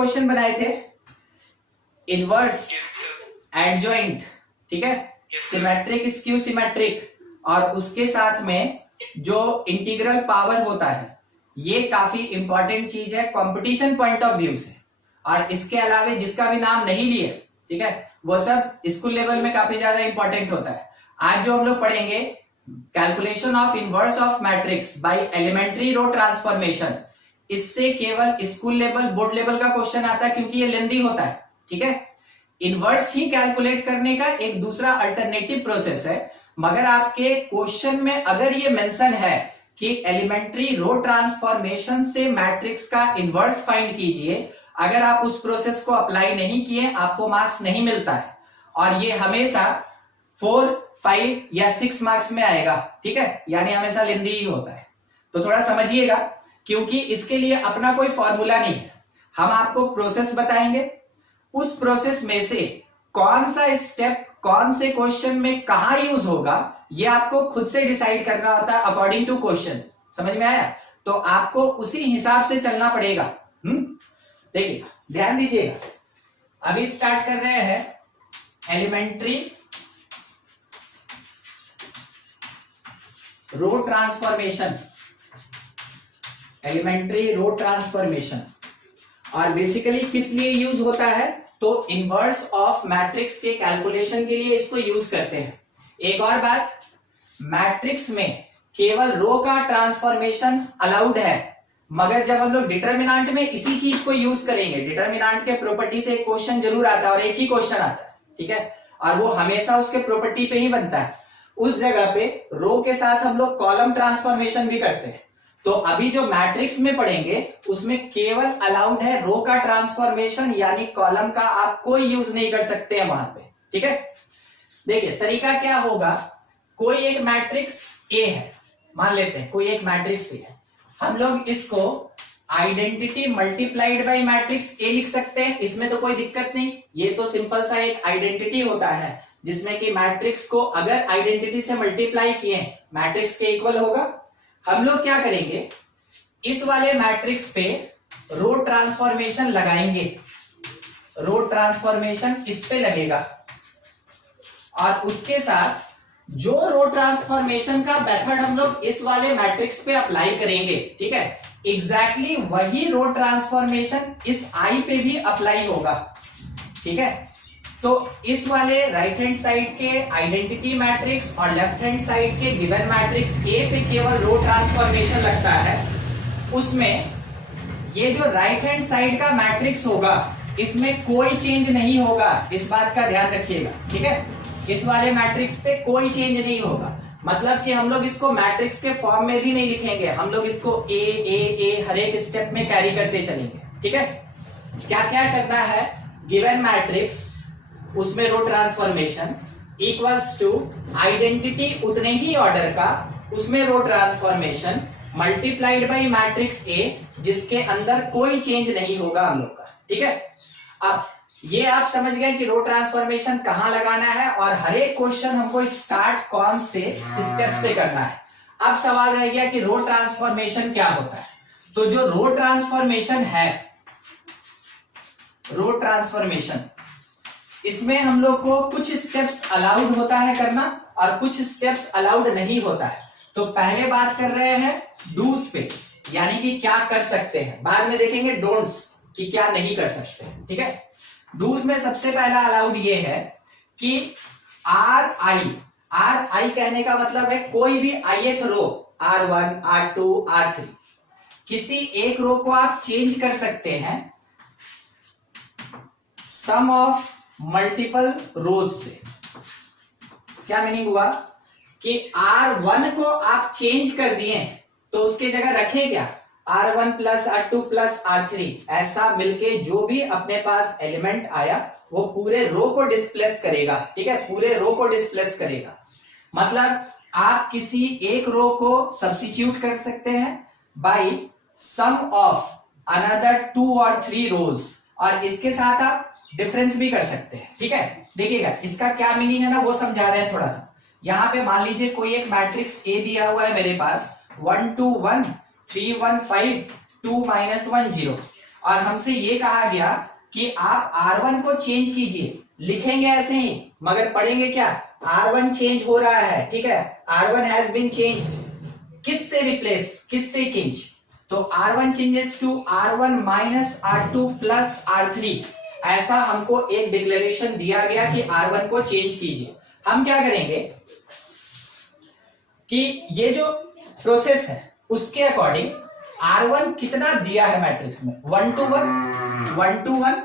Question बनाए थे? Inverse, adjoint, ठीक है, सिमेट्रिक, स्क्यू सिमेट्रिक, और उसके साथ में जो इंटीग्रल पावर होता है, ये काफी इंपॉर्टेंट चीज है कंपटीशन पॉइंट ऑफ व्यू से। और इसके अलावा जिसका भी नाम नहीं लिए, ठीक है, वो सब स्कूल लेवल में काफी ज्यादा इंपॉर्टेंट होता है। आज जो हम लोग पढ़ेंगे calculation of inverse of matrix by elementary row transformation, इससे केवल स्कूल लेवल, बोर्ड लेवल का क्वेश्चन आता है क्योंकि ये लेंदी होता है, ठीक है। इनवर्स ही कैलकुलेट करने का एक दूसरा अल्टरनेटिव प्रोसेस है, मगर आपके क्वेश्चन में अगर ये मेंशन है कि एलिमेंट्री रो ट्रांसफॉर्मेशन से मैट्रिक्स का इनवर्स फाइंड कीजिए, अगर आप उस प्रोसेस को अप्लाई नहीं किए आपको मार्क्स नहीं मिलता है, और ये हमेशा 4, 5 या 6 मार्क्स में आएगा, ठीक है, यानी हमेशा लेंदी ही होता है। तो थोड़ा समझिएगा, क्योंकि इसके लिए अपना कोई फॉर्मूला नहीं है, हम आपको प्रोसेस बताएंगे, उस प्रोसेस में से कौन सा स्टेप कौन से क्वेश्चन में कहां यूज होगा ये आपको खुद से डिसाइड करना होता है अकॉर्डिंग टू क्वेश्चन। समझ में आया? तो आपको उसी हिसाब से चलना पड़ेगा। देखिए, ध्यान दीजिएगा, अभी स्टार्ट कर रहे हैं elementary row transformation, elementary row transformation. और बेसिकली किस लिए यूज होता है? तो इनवर्स ऑफ मैट्रिक्स के कैलकुलेशन के लिए इसको यूज करते हैं। एक और बात, मैट्रिक्स में केवल रो का ट्रांसफॉर्मेशन अलाउड है, मगर जब हम लोग डिटरमिनेंट में इसी चीज को यूज करेंगे, डिटरमिनेंट के प्रॉपर्टी से एक क्वेश्चन जरूर आता है और एक ही क्वेश्चन आता है, ठीक है, और वो हमेशा उसके प्रॉपर्टी पे ही बनता है। उस जगह पे रो के साथ हम लोग कॉलम ट्रांसफॉर्मेशन भी करते हैं। तो अभी जो मैट्रिक्स में पढ़ेंगे उसमें केवल अलाउड है रो का ट्रांसफॉर्मेशन, यानी कॉलम का आप कोई यूज नहीं कर सकते हैं वहां पे, ठीक है। देखिए तरीका क्या होगा, कोई एक मैट्रिक्स ए है, मान लेते हैं कोई एक मैट्रिक्स ए है, हम लोग इसको आइडेंटिटी मल्टीप्लाइड बाय मैट्रिक्स ए लिख सकते हैं, इसमें तो कोई दिक्कत नहीं। ये तो सिंपल सा एक आइडेंटिटी होता है जिसमें कि मैट्रिक्स को अगर आइडेंटिटी से मल्टीप्लाई किए मैट्रिक्स के इक्वल होगा। हम लोग क्या करेंगे, इस वाले मैट्रिक्स पे रो ट्रांसफॉर्मेशन लगाएंगे, रो ट्रांसफॉर्मेशन इस पे लगेगा, और उसके साथ जो रो ट्रांसफॉर्मेशन का मेथड हम लोग इस वाले मैट्रिक्स पे अप्लाई करेंगे, ठीक है, एग्जैक्टली वही रो ट्रांसफॉर्मेशन इस आई पे भी अप्लाई होगा, ठीक है। तो इस वाले राइट हैंड साइड के आइडेंटिटी मैट्रिक्स और लेफ्ट हैंड साइड के गिवन मैट्रिक्स ए पे केवल रो ट्रांसफॉर्मेशन लगता है, उसमें ये जो राइट हैंड साइड का मैट्रिक्स होगा इसमें कोई चेंज नहीं होगा, इस बात का ध्यान रखिएगा, ठीक है। इस वाले मैट्रिक्स पे कोई चेंज नहीं होगा, मतलब कि हम लोग इसको मैट्रिक्स के फॉर्म में भी नहीं लिखेंगे, हम लोग इसको ए ए ए हर एक स्टेप में कैरी करते चलेंगे, ठीक है। क्या क्या करना है, गिवन मैट्रिक्स उसमें row transformation equals to identity उतने ही ऑर्डर का, उसमें row transformation multiplied by matrix A जिसके अंदर कोई चेंज नहीं होगा हम लोग का, ठीक है। अब ये आप समझ गए कि रो ट्रांसफॉर्मेशन कहां लगाना है और हर एक क्वेश्चन हमको स्टार्ट कौन से स्टेप से करना है। अब सवाल रह गया कि रो ट्रांसफॉर्मेशन क्या होता है। तो जो रो ट्रांसफॉर्मेशन है, रो ट्रांसफॉर्मेशन, इसमें हम लोग को कुछ स्टेप्स अलाउड होता है करना और कुछ स्टेप्स अलाउड नहीं होता है। तो पहले बात कर रहे हैं डूज पे, यानी कि क्या कर सकते हैं, बाद में देखेंगे डोंट्स कि क्या नहीं कर सकते, ठीक है। डूज में सबसे पहला अलाउड ये है कि आर आई कहने का मतलब है कोई भी ith रो R1, R2, R3, किसी एक रो को आप चेंज कर सकते हैं सम ऑफ मल्टीपल रोज से। क्या मीनिंग हुआ कि R1 को आप चेंज कर दिए तो उसके जगह रखे क्या, R1 plus R2 plus R3, ऐसा मिलके जो भी अपने पास एलिमेंट आया वो पूरे रो को डिस्प्लेस करेगा, ठीक है, पूरे रो को डिस्प्लेस करेगा। मतलब आप किसी एक रो को सब्स्टिट्यूट कर सकते हैं बाय सम ऑफ अनदर 2 और 3 रोज, और इसके साथ आप डिफरेंस भी कर सकते हैं, ठीक है। देखिएगा इसका क्या मीनिंग है ना, वो समझा रहे हैं थोड़ा सा। यहां पे मान लीजिए कोई एक मैट्रिक्स ए दिया हुआ है मेरे पास, 1 2 1 3 1 5 2 -1 0। और हमसे ये कहा गया कि आप R1 को चेंज कीजिए, लिखेंगे ऐसे ही मगर पढ़ेंगे क्या, R1 चेंज हो रहा है, ठीक है, R1 हैज बीन चेंज, किससे रिप्लेस, किससे चेंज, तो R1 changes to R1 minus R2 plus R3, ऐसा हमको एक डिक्लेरेशन दिया गया कि R1 को चेंज कीजिए। हम क्या करेंगे कि ये जो प्रोसेस है उसके अकॉर्डिंग R1 कितना दिया है मैट्रिक्स में, 1 to 1,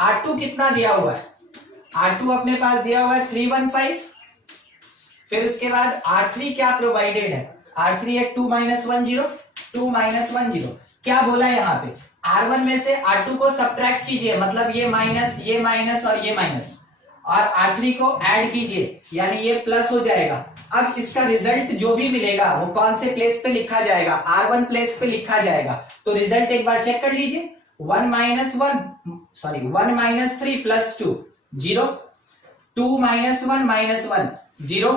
R2 कितना दिया हुआ है, R2 अपने पास दिया हुआ है 315, फिर उसके बाद R3 क्या प्रोवाइडेड है, R3 है 2 - 1 0, 2 - 1 0, क्या बोला है यहाँ पे, R1 में से R2 को सब्ट्रैक्ट कीजिए, मतलब ये माइनस और ये माइनस, और R3 को ऐड कीजिए यानी ये प्लस हो जाएगा। अब इसका रिजल्ट जो भी मिलेगा वो कौन से प्लेस पे लिखा जाएगा, R1 प्लेस पे लिखा जाएगा। तो रिजल्ट एक बार चेक कर लीजिए, 1 - 3 प्लस 2 0, 2 - 1 -1 0,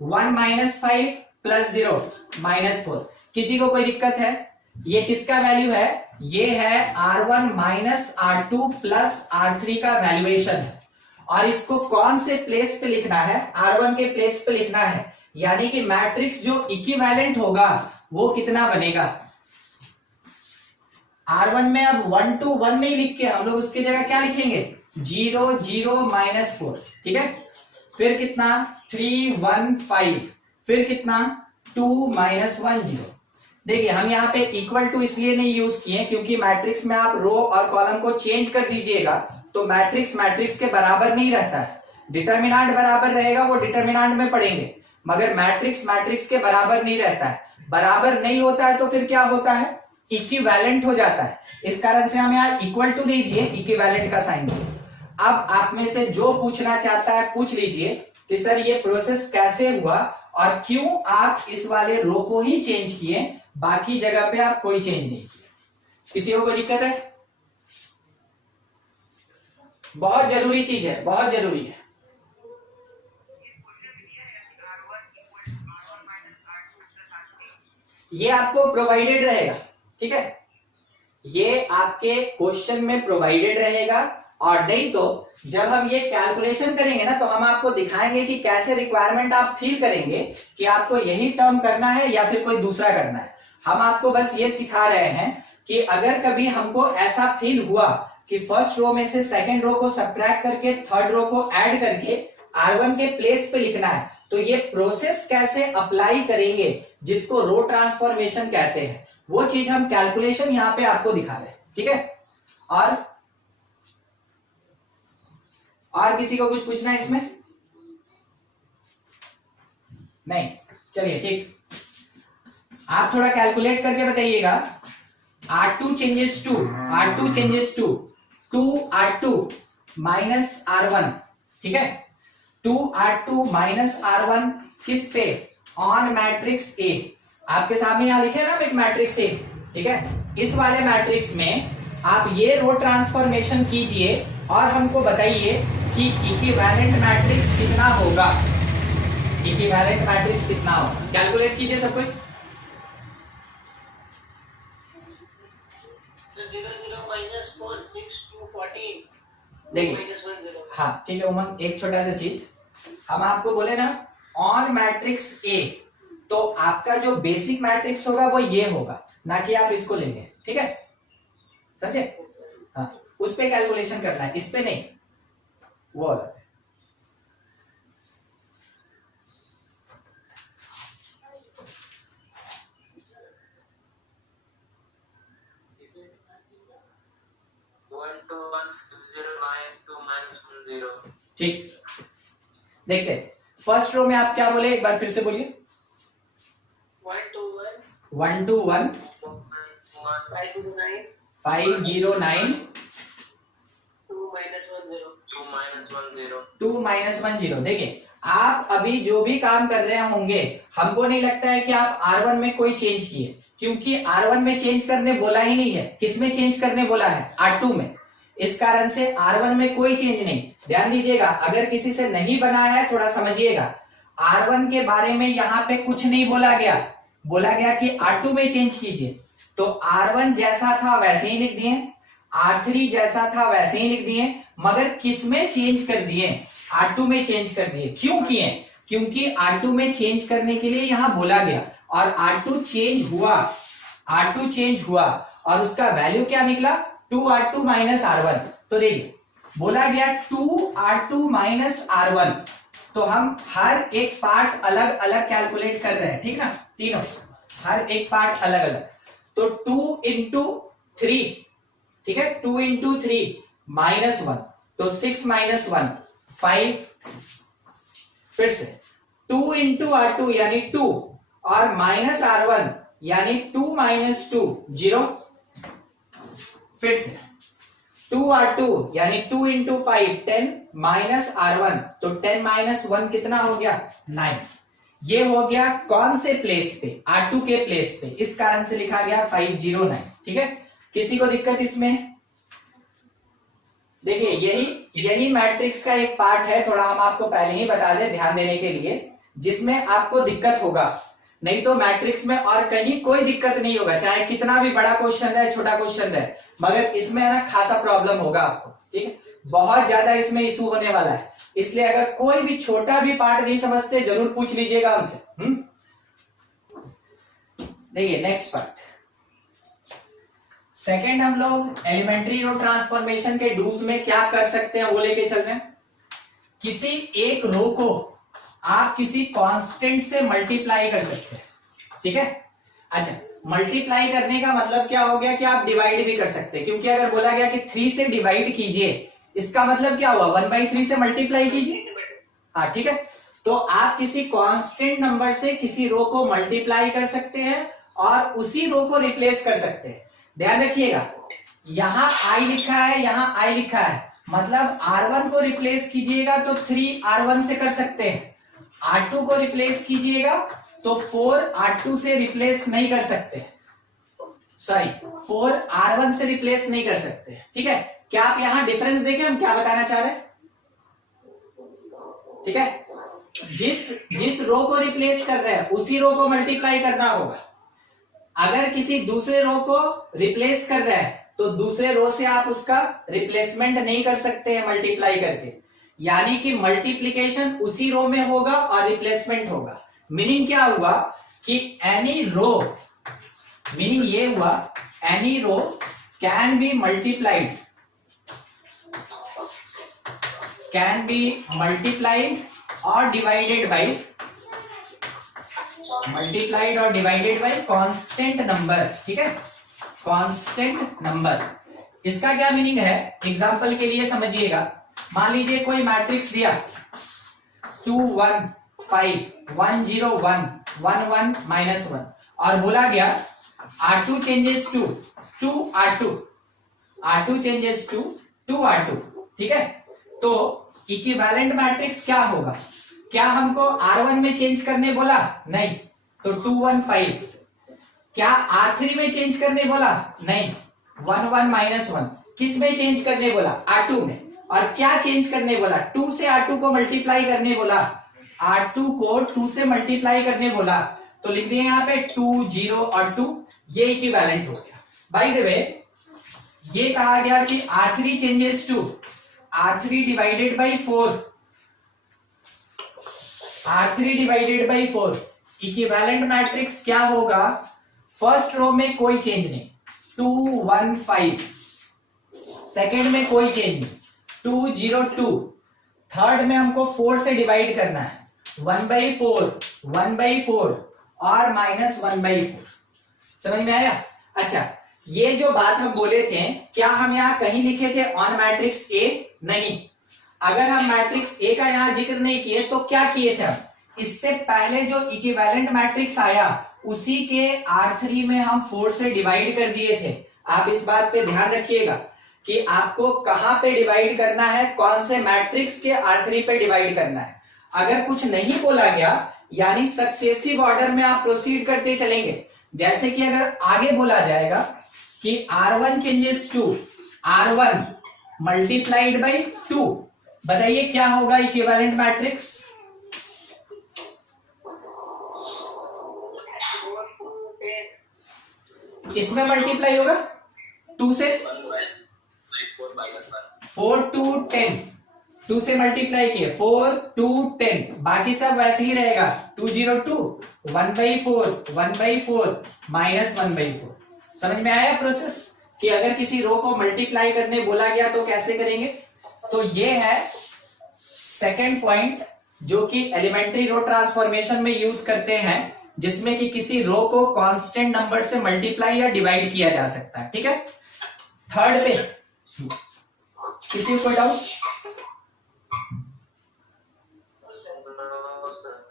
1 - 5 प्लस 0 -4। किसी को कोई दिक्कत है, ये किसका वैल्यू है, ये है R1 minus R2 plus R3 का वैल्यूएशन है, और इसको कौन से प्लेस पे लिखना है, R1 के प्लेस पे लिखना है, यानी कि मैट्रिक्स जो इक्विवेलेंट होगा वो कितना बनेगा। R1 में अब 1 to 1 नहीं लिख के हम लोग उसकी जगह क्या लिखेंगे, 0 0 -4, ठीक है, फिर कितना 3 1 5, फिर कितना 2 - 1 0। देखिए हम यहाँ पे इक्वल टू इसलिए नहीं यूज किए क्योंकि मैट्रिक्स में आप रो और कॉलम को चेंज कर दीजिएगा तो मैट्रिक्स के बराबर नहीं रहता है, डिटर्मिनेंट बराबर रहेगा वो डिटर्मिनेंट में पढ़ेंगे, मगर मैट्रिक्स के बराबर नहीं रहता है, बराबर नहीं होता है तो फिर क्या होता है, इक्विवेलेंट हो जाता है। इस कारण से हम यहाँ इक्वल टू नहीं दिए, इक्विवेलेंट का साइन दिए। अब आप में से जो पूछना चाहता है पूछ लीजिए कि सर ये प्रोसेस कैसे हुआ और क्यों आप इस वाले रो को ही चेंज किए, बाकी जगह पे आप कोई चेंज नहीं किए। किसी को कोई दिक्कत है, बहुत जरूरी चीज है, बहुत जरूरी है। ये आपको प्रोवाइडेड रहेगा, ठीक है, ये आपके क्वेश्चन में प्रोवाइडेड रहेगा, और नहीं तो जब हम ये कैलकुलेशन करेंगे ना तो हम आपको दिखाएंगे कि कैसे रिक्वायरमेंट आप फील करेंगे कि आपको यही टर्म करना है या फिर कोई दूसरा करना है। हम आपको बस ये सिखा रहे हैं कि अगर कभी हमको ऐसा फील हुआ कि फर्स्ट रो में से सेकंड रो को सब्ट्रैक्ट करके थर्ड रो को ऐड करके R1 के प्लेस पे लिखना है तो ये प्रोसेस कैसे अप्लाई करेंगे, जिसको रो ट्रांसफॉर्मेशन कहते हैं, वो चीज हम कैलकुलेशन यहां पे आपको दिखा रहे हैं, ठीक है। और किसी को कुछ पूछना है इसमें, नहीं, चलिए ठीक, आप थोड़ा कैलकुलेट करके बताइएगा। R2 changes to 2R2 minus R1, ठीक है, 2R2 माइनस R1 किस पे, ऑन मैट्रिक्स A, आपके सामने यहां लिखे ना एक मैट्रिक्स A, ठीक है, इस वाले मैट्रिक्स में आप ये रो ट्रांसफॉर्मेशन कीजिए और हमको बताइए कि इक्विवेलेंट मैट्रिक्स कितना होगा, इक्विवेलेंट मैट्रिक्स कितना होगा, कैलकुलेट कीजिए सब कोई। 0 - 4 6 2 14, देखिए हाँ ठीक है उमंग, एक छोटा सा चीज हम आपको बोले ना, ऑन मैट्रिक्स ए, तो आपका जो बेसिक मैट्रिक्स होगा वो ये होगा, ना कि आप इसको लेंगे, ठीक है, समझे, हाँ उस पे कैलकुलेशन करना है, इस पे नहीं, वो अलग। ठीक, देखते हैं फर्स्ट रो में आप क्या बोले, एक बार फिर से बोलिए। 1 to 1 to 1 509 509 2 - 1 2 - 0 1 0। देखिए आप अभी जो भी काम कर रहे होंगे हमको नहीं लगता है कि आप R1 में कोई चेंज किए, क्योंकि R1 में चेंज करने बोला ही नहीं है, किसमें चेंज करने बोला है, R2 में, इस कारण से R1 में कोई चेंज नहीं। ध्यान दीजिएगा, अगर किसी से नहीं बना है थोड़ा समझिएगा, R1 के बारे में यहाँ पे कुछ नहीं बोला गया, बोला गया कि R2 में चेंज कीजिए, तो R1 जैसा था वैसे ही लिख दिए, R3 जैसा था वैसे ही लिख दिए, मगर किस में चेंज कर दिए, R2 में चेंज कर दिए। क्यों किए? क्योंकि R2 में चेंज करने के लिए यहां बोला गया और R2 चेंज हुआ, R2 चेंज हुआ और उसका वैल्यू क्या निकला 2R2 माइनस R1। तो देखिए बोला गया 2R2 माइनस R1, तो हम हर एक पार्ट अलग अलग कैलकुलेट कर रहे हैं, ठीक ना, तीनों हर एक पार्ट अलग अलग। तो 2 इंटू 3, ठीक है, 2 इंटू 3 माइनस 1, तो 6 माइनस 1 5, फिर से 2 इंटू R2 यानी 2 और माइनस R1 यानी 2 माइनस 2 0, फिर से 2R2 यानी 2 इंटू 5 10 माइनस R1, तो 10 माइनस 1 कितना हो गया 9। ये हो गया कौन से प्लेस पे, R2 के प्लेस पे, इस कारण से लिखा गया 509। ठीक है, किसी को दिक्कत इसमें? देखिए यही मैट्रिक्स का एक पार्ट है, थोड़ा हम आपको पहले ही बता दें ध्यान देने के लिए, जिसमें आपको दिक्कत होगा। नहीं तो मैट्रिक्स में और कहीं कोई दिक्कत नहीं होगा, चाहे कितना भी बड़ा क्वेश्चन रहे छोटा क्वेश्चन रहे, मगर इसमें ना खासा प्रॉब्लम होगा आपको। ठीक है, बहुत ज्यादा इसमें इशू होने वाला है, इसलिए अगर कोई भी छोटा भी पार्ट नहीं समझते जरूर पूछ लीजिएगा हमसे। देखिए नेक्स्ट पार्ट, सेकेंड हम लोग एलिमेंट्री रो ट्रांसफॉर्मेशन के डूज में क्या कर सकते हैं वो लेके चल रहे हैं। किसी एक रो को आप किसी कांस्टेंट से मल्टीप्लाई कर सकते हैं। ठीक है, अच्छा मल्टीप्लाई करने का मतलब क्या हो गया कि आप डिवाइड भी कर सकते हैं, क्योंकि अगर बोला गया कि 3 से डिवाइड कीजिए, इसका मतलब क्या हुआ 1/3 से मल्टीप्लाई कीजिए। हाँ ठीक है, तो आप किसी कांस्टेंट नंबर से किसी रो को मल्टीप्लाई कर सकते हैं और उसी रो को रिप्लेस कर सकते हैं। ध्यान रखिएगा, यहां I लिखा है, यहां I लिखा है, मतलब R1 को रिप्लेस कीजिएगा तो 3R1 से कर सकते हैं, R2 को रिप्लेस कीजिएगा तो 4R2 से रिप्लेस नहीं कर सकते, सॉरी 4R1 से रिप्लेस नहीं कर सकते। ठीक है, क्या आप यहां डिफरेंस देखें हम क्या बताना चाह रहे हैं? ठीक है, जिस रो को रिप्लेस कर रहे हैं उसी रो को मल्टीप्लाई करना होगा। अगर किसी दूसरे रो को रिप्लेस कर रहे हैं तो दूसरे रो से आप उसका रिप्लेसमेंट नहीं कर सकते हैं मल्टीप्लाई करके, यानी कि मल्टीप्लीकेशन उसी रो में होगा और रिप्लेसमेंट होगा। मीनिंग क्या हुआ कि एनी रो, मीनिंग ये हुआ any row can be multiplied, can be multiplied और डिवाइडेड बाई, मल्टीप्लाइड और डिवाइडेड बाई कांस्टेंट नंबर। ठीक है, कांस्टेंट नंबर, इसका क्या मीनिंग है एग्जांपल के लिए समझिएगा। मान लीजिए कोई मैट्रिक्स दिया 2 1 5 1 0 1 1 1 -1 और बोला गया R2 changes to 2R2, R2 changes to 2R2। ठीक है, तो इक्विवेलेंट मैट्रिक्स क्या होगा? क्या हमको R1 में चेंज करने बोला? नहीं, तो 2 1 5। क्या R3 में चेंज करने बोला? नहीं, 1 1 -1। किस में चेंज करने बोला? R2 में। और क्या चेंज करने बोला? 2 से R2 को मल्टीप्लाई करने बोला, R2 को 2 से मल्टीप्लाई करने बोला, तो लिख दिए यहां पे 2 0 और 2, ये इक्विवेलेंट हो गया। बाय द वे ये कहा गया कि R3 changes to R3 divided by 4, R3 divided by 4। Equivalent matrix क्या होगा? फर्स्ट रो में कोई चेंज नहीं 2 1 5, सेकेंड में कोई चेंज नहीं 2 0 2, थर्ड में हमको 4 से डिवाइड करना है 1/4 1/4 और -1/4। समझ में आया? अच्छा, ये जो बात हम बोले थे क्या हम यहाँ कहीं लिखे थे ऑन मैट्रिक्स ए? नहीं। अगर हम मैट्रिक्स ए का यहाँ जिक्र नहीं किए तो क्या किए थे हम? इससे पहले जो इक्विवेलेंट मैट्रिक्स आया उसी के R3 में हम 4 से डिवाइड कर दिए थे। आप इस बात पे ध्यान रखिएगा कि आपको कहां पे डिवाइड करना है, कौन से मैट्रिक्स के R3 पे डिवाइड करना है। अगर कुछ नहीं बोला गया यानी सक्सेसिव ऑर्डर में आप प्रोसीड करते चलेंगे। जैसे कि अगर आगे बोला जाएगा कि R1 changes to R1 multiplied by 2, बताइए क्या होगा इक्विवेलेंट मैट्रिक्स? इसमें मल्टीप्लाई होगा 2 से, 4 to 10, 2 से मल्टीप्लाई किए 4 to 10, बाकी सब वैसे ही रहेगा 202 1/4 1/4 -1/4। समझ में आया प्रोसेस कि अगर किसी रो को मल्टीप्लाई करने बोला गया तो कैसे करेंगे। तो ये है सेकेंड पॉइंट जो कि एलिमेंट्री रो ट्रांसफॉर्मेशन में यूज करते हैं, जिसमें कि किसी रो को कांस्टेंट नंबर से मल्टीप्लाई या डिवाइड किया जा सकता है। ठीक है, थर्ड पे किसी को कोई डाउट?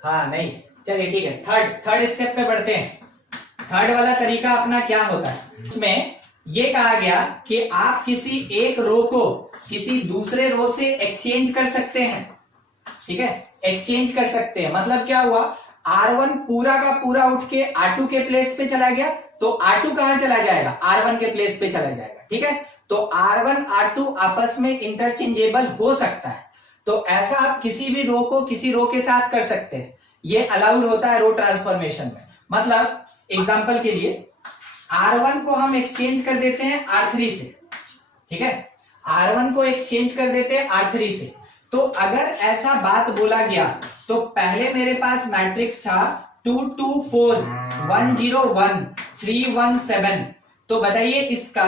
हाँ नहीं, चलिए ठीक है, थर्ड स्टेप पे बढ़ते हैं। थर्ड वाला तरीका अपना क्या होता है, उसमें ये कहा गया कि आप किसी एक रो को किसी दूसरे रो से एक्सचेंज कर सकते हैं। ठीक है, एक्सचेंज कर सकते हैं मतलब क्या हुआ, R1 पूरा का पूरा उठ के R2 के प्लेस पे चला गया तो R2 कहां चला जाएगा, R1 के प्लेस पे चला जाएगा। ठीक है, तो R1 R2 आपस में इंटरचेंजेबल हो सकता है। तो ऐसा आप किसी भी रो को किसी रो के साथ कर सकते हैं, ये अलाउड होता है रो ट्रांसफॉर्मेशन में। मतलब एग्जांपल के लिए R1 को हम एक्सचेंज कर देते हैं R3 से। ठीक है, R1 को एक्सचेंज कर देते हैं R3 से। तो अगर ऐसा बात बोला गया तो पहले मेरे पास मैट्रिक्स था 2 2 4 1 0 1 3 1 7। तो बताइए इसका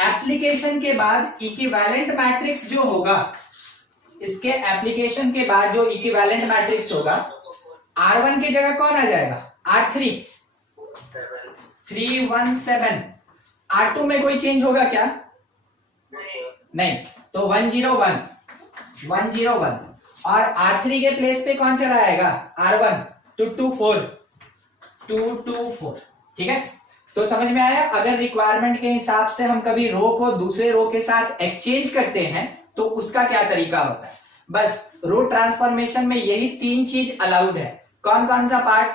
एप्लीकेशन के बाद इक्विवेलेंट मैट्रिक्स जो होगा, इसके एप्लीकेशन के बाद जो इक्विवेलेंट मैट्रिक्स होगा, R1 की जगह कौन आ जाएगा, R3 3 1 7। R2 में कोई चेंज होगा क्या, नहीं, तो 1 0 1 1 0 1 और R3 के प्लेस पे कौन चला आएगा, R1 2 2 4 2 2 4। ठीक है, तो समझ में आया। अगर रिक्वायरमेंट के हिसाब से हम कभी रो को दूसरे रो के साथ एक्सचेंज करते हैं तो उसका क्या तरीका होता है। बस रो ट्रांसफॉर्मेशन में यही तीन चीज अलाउड है। कौन कौन सा पार्ट,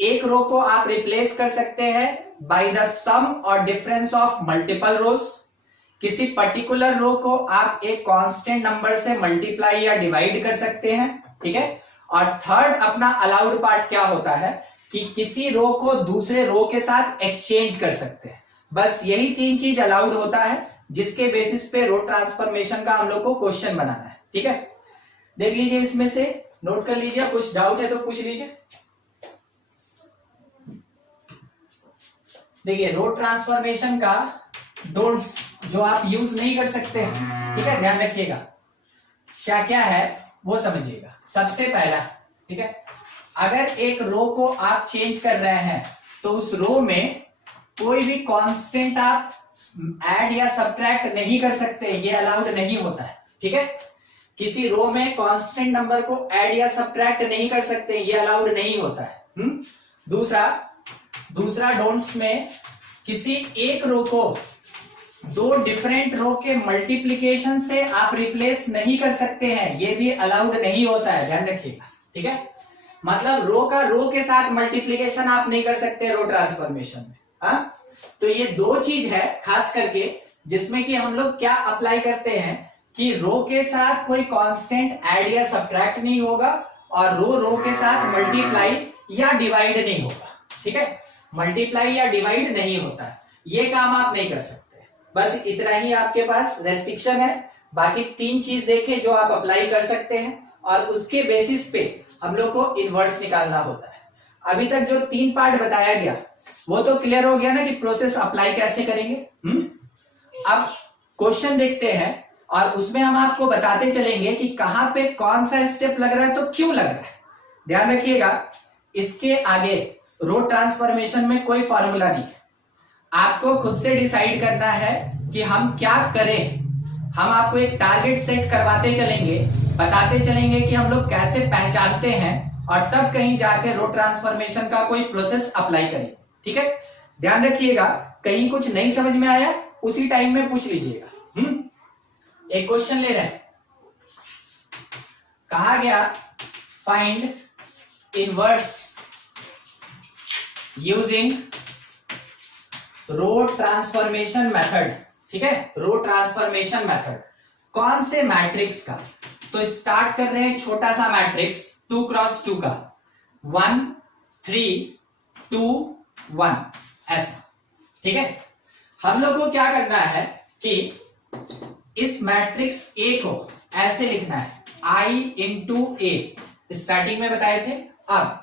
एक रो को आप रिप्लेस कर सकते हैं बाय द सम और डिफरेंस ऑफ मल्टीपल रोज। किसी पर्टिकुलर रो को आप एक कांस्टेंट नंबर से मल्टीप्लाई या डिवाइड कर सकते हैं। ठीक है, और थर्ड अपना अलाउड पार्ट क्या होता है कि किसी रो को दूसरे रो के साथ एक्सचेंज कर सकते हैं। बस यही तीन चीज अलाउड होता है, जिसके बेसिस पे रो ट्रांसफॉर्मेशन का हम लोग को क्वेश्चन बनाना है। ठीक है, देख लीजिए, इसमें से नोट कर लीजिए, कुछ डाउट है तो पूछ लीजिए। देखिए, रो ट्रांसफॉर्मेशन का डोंट्स जो आप यूज नहीं कर सकते, ठीक है, ध्यान रखिएगा, क्या क्या है वो समझिएगा। सबसे पहला, ठीक है, अगर एक रो को आप चेंज कर रहे हैं तो उस रो में कोई भी कांस्टेंट आप ऐड या सब्ट्रैक्ट नहीं कर सकते, ये अलाउड नहीं होता है। ठीक है, किसी रो में कांस्टेंट नंबर को ऐड या सब्ट्रैक्ट नहीं कर सकते, ये अलाउड नहीं होता है। दूसरा डोंट्स में किसी एक रो को दो डिफरेंट रो के मल्टीप्लीकेशन से आप रिप्लेस नहीं कर सकते हैं, ये भी अलाउड नहीं होता है, ध्यान रखिएगा। ठीक है, मतलब रो का रो के साथ मल्टीप्लीकेशन आप नहीं कर सकते रो ट्रांसफॉर्मेशन में। हाँ, तो ये दो चीज है खास करके जिसमें कि हम लोग क्या अप्लाई करते हैं कि रो के साथ कोई कांस्टेंट ऐड या सब्ट्रैक्ट नहीं होगा और रो के साथ मल्टीप्लाई या डिवाइड नहीं होगा। ठीक है, मल्टीप्लाई या डिवाइड नहीं होता है, ये काम आप नहीं कर सकते। बस इतना ही आपके पास रेस्ट्रिक्शन है। बाकी तीन चीज देखे जो आप अप्लाई कर सकते हैं और उसके बेसिस पे हम लोग को इनवर्स निकालना होता है। अभी तक जो तीन पार्ट बताया गया वो तो क्लियर हो गया ना कि प्रोसेस अप्लाई कैसे करेंगे। अब क्वेश्चन देखते हैं और उसमें हम आपको बताते चलेंगे कि कहां पे कौन सा स्टेप लग रहा है तो क्यों लग रहा है। ध्यान रखिएगा, इसके आगे रो ट्रांसफॉर्मेशन में कोई फॉर्मूला नहीं है, आपको खुद से डिसाइड करना है कि हम क्या करें। हम आपको एक टारगेट सेट करवाते चलेंगे, बताते चलेंगे कि हम लोग कैसे पहचानते हैं और तब कहीं जाके रो ट्रांसफॉर्मेशन का कोई प्रोसेस अप्लाई करें। ठीक है, ध्यान रखिएगा, कहीं कुछ नहीं समझ में आया उसी टाइम में पूछ लीजिएगा। एक क्वेश्चन ले रहे हैं, कहा गया फाइंड इनवर्स यूजिंग रो ट्रांसफॉर्मेशन मेथड। ठीक है, रो ट्रांसफॉर्मेशन मेथड कौन से मैट्रिक्स का। तो स्टार्ट कर रहे हैं छोटा सा मैट्रिक्स 2 क्रॉस 2 का, 1 3 2 1 ऐसा। ठीक है, हम लोग को क्या करना है कि इस मैट्रिक्स ए को ऐसे लिखना है, I इंटू ए, स्टार्टिंग में बताए थे। अब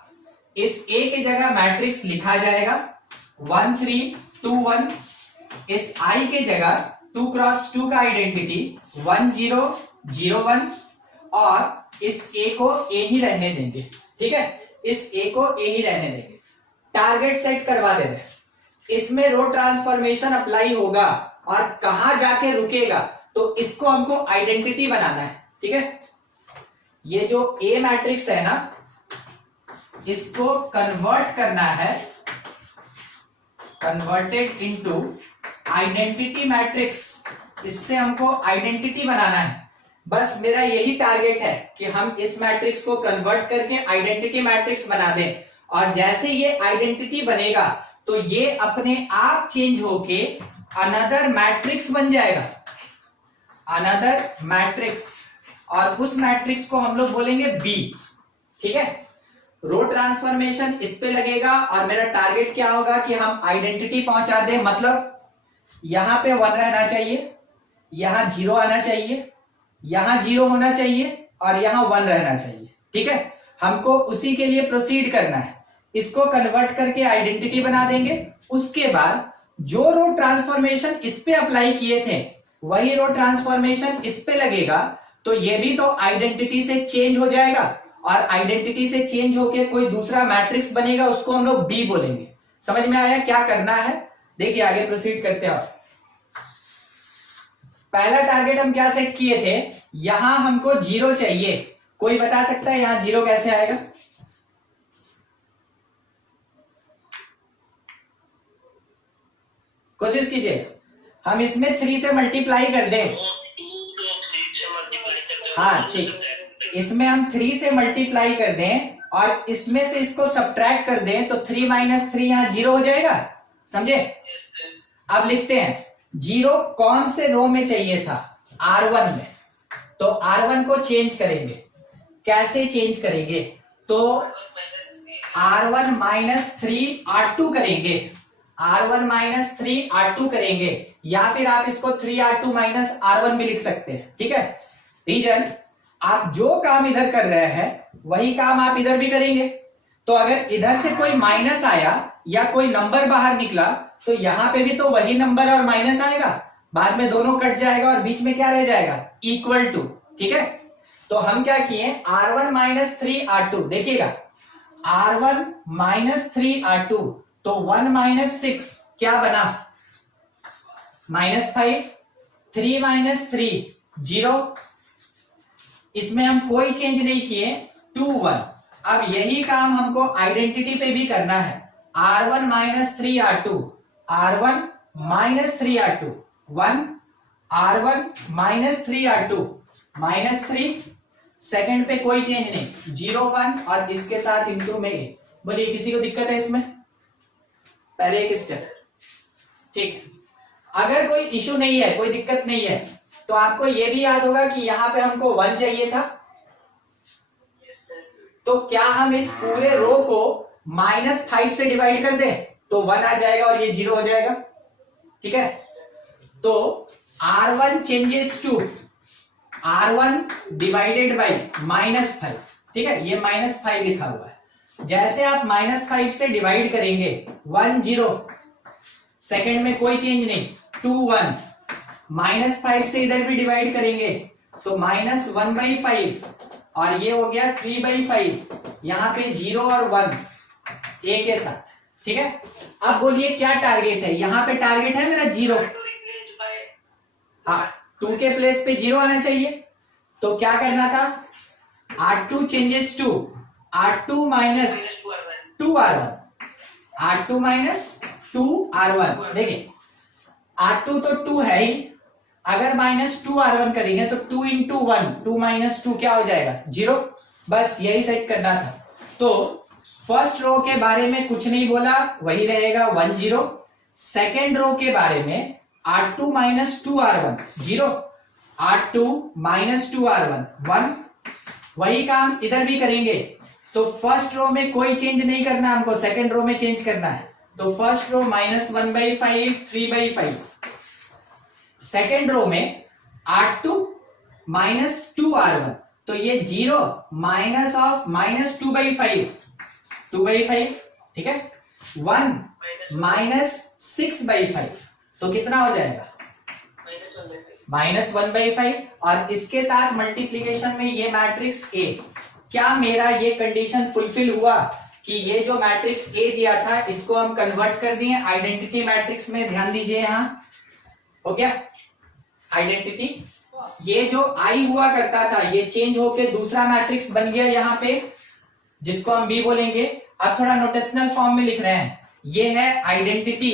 इस ए की जगह मैट्रिक्स लिखा जाएगा 1 3 2 1, इस I के जगह 2 क्रॉस 2 का आइडेंटिटी 1 0 0 1, और इस ए को ए ही रहने देंगे, ठीक है, इस ए को ए ही रहने देंगे। टारगेट सेट करवा दे रहे, इसमें रो ट्रांसफॉर्मेशन अप्लाई होगा और कहां जाके रुकेगा, तो इसको हमको आइडेंटिटी बनाना है, ठीक है। ये जो ए मैट्रिक्स है ना, इसको कन्वर्ट करना है, कन्वर्टेड इनटू आइडेंटिटी मैट्रिक्स, इससे हमको आइडेंटिटी बनाना है। बस मेरा यही टारगेट है कि हम इस मैट्रिक्स को कन्वर्ट करके आइडेंटिटी मैट्रिक्स बना दें, और जैसे ये आइडेंटिटी बनेगा तो ये अपने आप चेंज होके अनदर मैट्रिक्स बन जाएगा, अनदर मैट्रिक्स, और उस मैट्रिक्स को हम लोग बोलेंगे बी, ठीक है। रो ट्रांसफॉर्मेशन इस पे लगेगा और मेरा टारगेट क्या होगा कि हम आइडेंटिटी पहुंचा दें, मतलब यहां पे 1 रहना चाहिए, यहां 0 आना चाहिए, यहां 0 होना चाहिए और यहां 1 रहना चाहिए, ठीक है। हमको उसी के लिए प्रोसीड करना है, इसको कन्वर्ट करके आइडेंटिटी बना देंगे। उसके बाद जो रो ट्रांसफॉर्मेशन इस पे अप्लाई किए थे वही रो ट्रांसफॉर्मेशन इस पे लगेगा, तो ये भी तो आइडेंटिटी से चेंज हो जाएगा, और आइडेंटिटी से चेंज होके कोई दूसरा मैट्रिक्स बनेगा, उसको हम लोग बी बोलेंगे। समझ में आया क्या करना है? देखिए आगे प्रोसीड करते हैं। और पहला टारगेट हम क्या सेट किए थे, यहां हमको 0 चाहिए। कोई बता सकता है यहां 0 कैसे आएगा? कोशिश कीजिए, हम इसमें 3 से मल्टीप्लाई कर दें। हाँ ठीक, इसमें हम 3 से मल्टीप्लाई कर दें और इसमें से इसको सब्ट्रैक्ट कर दें, तो 3 माइनस 3 यहां 0 हो जाएगा, समझे। अब लिखते हैं 0 कौन से रो में चाहिए था, R1 में, तो R1 को चेंज करेंगे। कैसे चेंज करेंगे, तो R1 माइनस 3 R2 करेंगे, R1 माइनस 3 R2 करेंगे, या फिर आप इसको 3R2 माइनस R1 भी लिख सकते हैं, ठीक है। रीजन, आप जो काम इधर कर रहे हैं वही काम आप इधर भी करेंगे, तो अगर इधर से कोई माइनस आया या कोई नंबर बाहर निकला तो यहां पे भी तो वही नंबर और माइनस आएगा, बाद में दोनों कट जाएगा और बीच में क्या रह जाएगा, इक्वल टू, ठीक है। तो हम क्या किए, R1 माइनस 3 R2, देखिएगा R1 माइनस 3 R2, तो 1 माइनस 6 क्या बना, -5, 3 माइनस 3 0, इसमें हम कोई चेंज नहीं किए, 2 1। अब यही काम हमको आइडेंटिटी पे भी करना है, R1 minus 3 R2, R1 minus 3 R2 1, R1 minus 3 R2 minus 3, second पे कोई चेंज नहीं, 0 1, और इसके साथ इंटू में 1। बोलिए किसी को दिक्कत है इसमें? पहले एक स्टेप, ठीक। अगर कोई इशू नहीं है, कोई दिक्कत नहीं है, तो आपको यह भी याद होगा कि यहां पे हमको 1 चाहिए था, तो क्या हम इस पूरे रो को -5 से डिवाइड कर दें तो 1 आ जाएगा और ये 0 हो जाएगा, ठीक है। तो R1 changes to R1 divided by -5, ठीक है, ये -5 लिखा हुआ है। जैसे आप -5 से डिवाइड करेंगे, 1 0, सेकेंड में कोई चेंज नहीं, 2 1, -5 से इधर भी डिवाइड करेंगे तो -1/5, और ये हो गया 3/5, यहां पे 0 और 1 ए के साथ, ठीक है। अब बोलिए क्या टारगेट है, यहां पे टारगेट है मेरा 0, हाँ 2 के प्लेस पे 0 आना चाहिए, तो क्या करना था, R2 changes to R2 minus 2R1, R2 minus 2R1। देखिए R2 तो 2 है ही, अगर -2R1 करेंगे तो 2 इंटू 1, 2 माइनस 2 क्या हो जाएगा, 0। बस यही सेट करना था। तो फर्स्ट रो के बारे में कुछ नहीं बोला, वही रहेगा 1 0। सेकेंड रो के बारे में R2 minus 2R1 0, R2 minus 2R1 1, वही काम इधर भी करेंगे। तो फर्स्ट रो में कोई चेंज नहीं करना हमको, सेकेंड रो में चेंज करना है, तो फर्स्ट रो -1/5 3/5, सेकेंड रो में R2 माइनस 2R1, तो ये 0 माइनस ऑफ माइनस 2/5, 2/5, ठीक है, 1 माइनस 6/5, तो कितना हो जाएगा? -1/5। और इसके साथ मल्टीप्लीकेशन में ये मैट्रिक्स ए, क्या मेरा ये कंडीशन फुलफिल हुआ कि ये जो मैट्रिक्स ए दिया था इसको हम कन्वर्ट कर दिए आइडेंटिटी मैट्रिक्स में? ध्यान दीजिए, यहां हो गया आइडेंटिटी। ये जो आई हुआ करता था ये चेंज होके दूसरा मैट्रिक्स बन गया यहाँ पे, जिसको हम बी बोलेंगे। अब थोड़ा नोटेशनल फॉर्म में लिख रहे हैं, ये है identity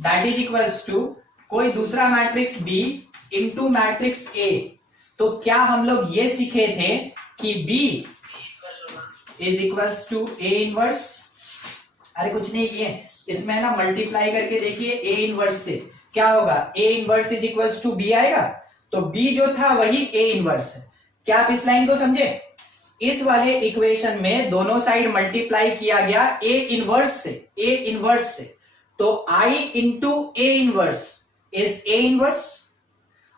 that is equals to कोई दूसरा matrix B into matrix A. तो क्या हम लोग ये सीखे थे कि B is equals to A inverse? अरे कुछ नहीं किए, इसमें ना मल्टीप्लाई करके देखिए ए इनवर्स से, क्या होगा? A inverse is equals to B आएगा, तो बी जो था वही ए इनवर्स है। क्या आप इस लाइन को समझे? इस वाले इक्वेशन में दोनों साइड मल्टीप्लाई किया गया ए इनवर्स से, ए इनवर्स से, तो I into A inverse is A inverse,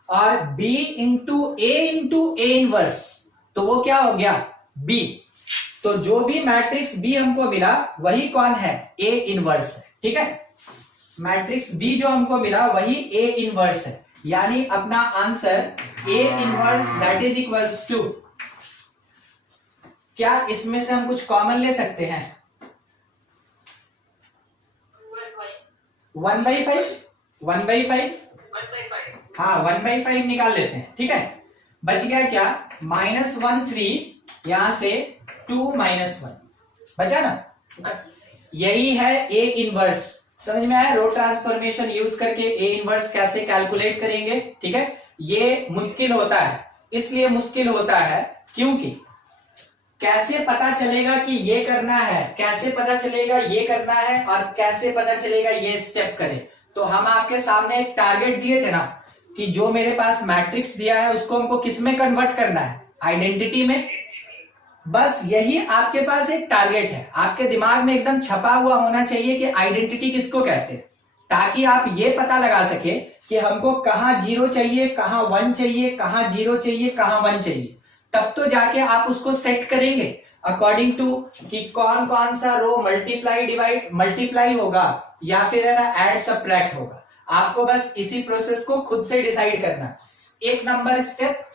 और बी इंटू ए इनवर्स, तो वो क्या हो गया? बी। तो जो भी मैट्रिक्स बी हमको मिला वही कौन है? ए इनवर्स है, ठीक है। मैट्रिक्स बी जो हमको मिला वही ए इनवर्स है, यानी अपना answer A inverse that is equals to, क्या इसमें से हम कुछ कॉमन ले सकते हैं? 1/5, 1/5, हाँ 1/5 निकाल लेते हैं, ठीक है। बच गया क्या? -1 3, यहां से 2 -1 बचा ना। यही है ए इनवर्स। समझ में आया? रो ट्रांसफॉर्मेशन यूज करके ए इनवर्स कैसे कैलकुलेट करेंगे, ठीक है। ये मुश्किल होता है, इसलिए मुश्किल होता है क्योंकि कैसे पता चलेगा कि ये करना है, कैसे पता चलेगा ये करना है, और कैसे पता चलेगा ये स्टेप करें। तो हम आपके सामने एक टारगेट दिए थे ना कि जो मेरे पास मैट्रिक्स दिया है उसको हमको किस में कन्वर्ट करना है? आइडेंटिटी में। बस यही आपके पास एक टारगेट है, आपके दिमाग में एकदम छपा हुआ होना चाहिए कि आइडेंटिटी किसको कहते हैं, ताकि आप ये पता लगा सके कि हमको कहाँ 0 चाहिए, कहाँ 1 चाहिए, कहाँ 0 चाहिए, कहाँ 1 चाहिए। तब तो जाके आप उसको सेट करेंगे अकॉर्डिंग टू कि कौन कौन सा रो मल्टीप्लाई होगा या फिर है ना ऐड सब्ट्रैक्ट होगा। आपको बस इसी प्रोसेस को खुद से डिसाइड करना है। 1 नंबर स्टेप,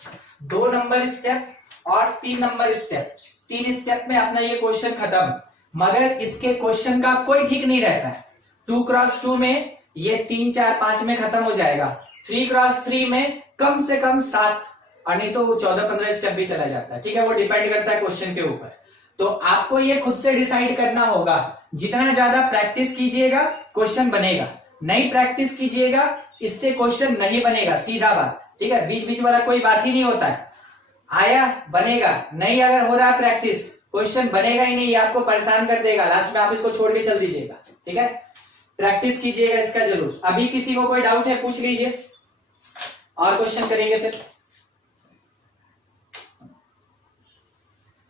2 नंबर स्टेप और 3 नंबर स्टेप, 3 स्टेप में अपना ये क्वेश्चन खत्म। मगर इसके क्वेश्चन का कोई ठीक नहीं रहता है। 2x2 में ये 3 4 5 में खत्म हो जाएगा, 3x3 में कम से कम 7 और नहीं तो 14-15 स्टेप भी चला जाता है, ठीक है। वो डिपेंड करता है क्वेश्चन के ऊपर। तो आपको ये खुद से डिसाइड करना होगा। जितना ज्यादा प्रैक्टिस कीजिएगा क्वेश्चन बनेगा, नहीं प्रैक्टिस कीजिएगा इससे क्वेश्चन नहीं बनेगा, सीधा बात, ठीक है। बीच बीच वाला कोई बात ही नहीं होता है। आया बनेगा, नहीं अगर हो रहा प्रैक्टिस क्वेश्चन बनेगा ही नहीं, आपको परेशान कर देगा, लास्ट में आप इसको छोड़ के चल दीजिएगा, ठीक है। प्रैक्टिस कीजिएगा इसका जरूर। अभी किसी को कोई डाउट है पूछ लीजिए, और क्वेश्चन करेंगे फिर।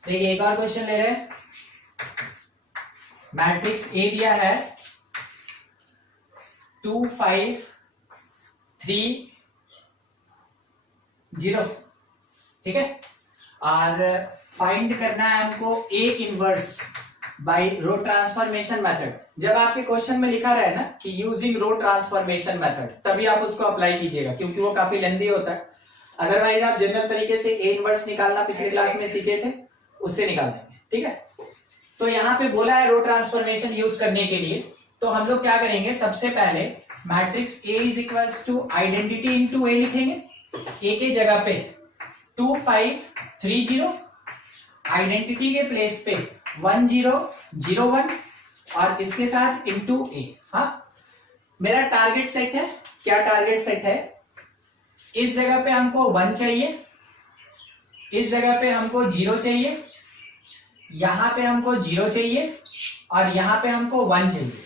देखिए एक और क्वेश्चन ले रहे हैं। मैट्रिक्स ए दिया है 2 5 3 0, ठीक है। और फाइंड करना है हमको A inverse by row transformation method. जब आपके क्वेश्चन में लिखा रहे ना कि यूजिंग रो ट्रांसफॉर्मेशन मेथड, तभी आप उसको अप्लाई कीजिएगा, क्योंकि वो काफी लेंथी होता है। अदरवाइज आप जनरल तरीके से ए इनवर्स निकालना पिछले क्लास में सीखे थे, उससे निकाल देंगे, ठीक है। तो यहाँ पे बोला है रो ट्रांसफॉर्मेशन यूज करने के लिए, तो हम लोग क्या करेंगे? सबसे पहले matrix A is equals to identity into A लिखेंगे। ए के जगह पे 2 5 3 0, आइडेंटिटी के प्लेस पे 1 0 0 1 और इसके साथ इंटू ए। हाँ, मेरा टारगेट सेट है। क्या टारगेट सेट है? इस जगह पे हमको 1 चाहिए, इस जगह पे हमको 0 चाहिए, यहां पे हमको 0 चाहिए और यहां पे हमको 1 चाहिए,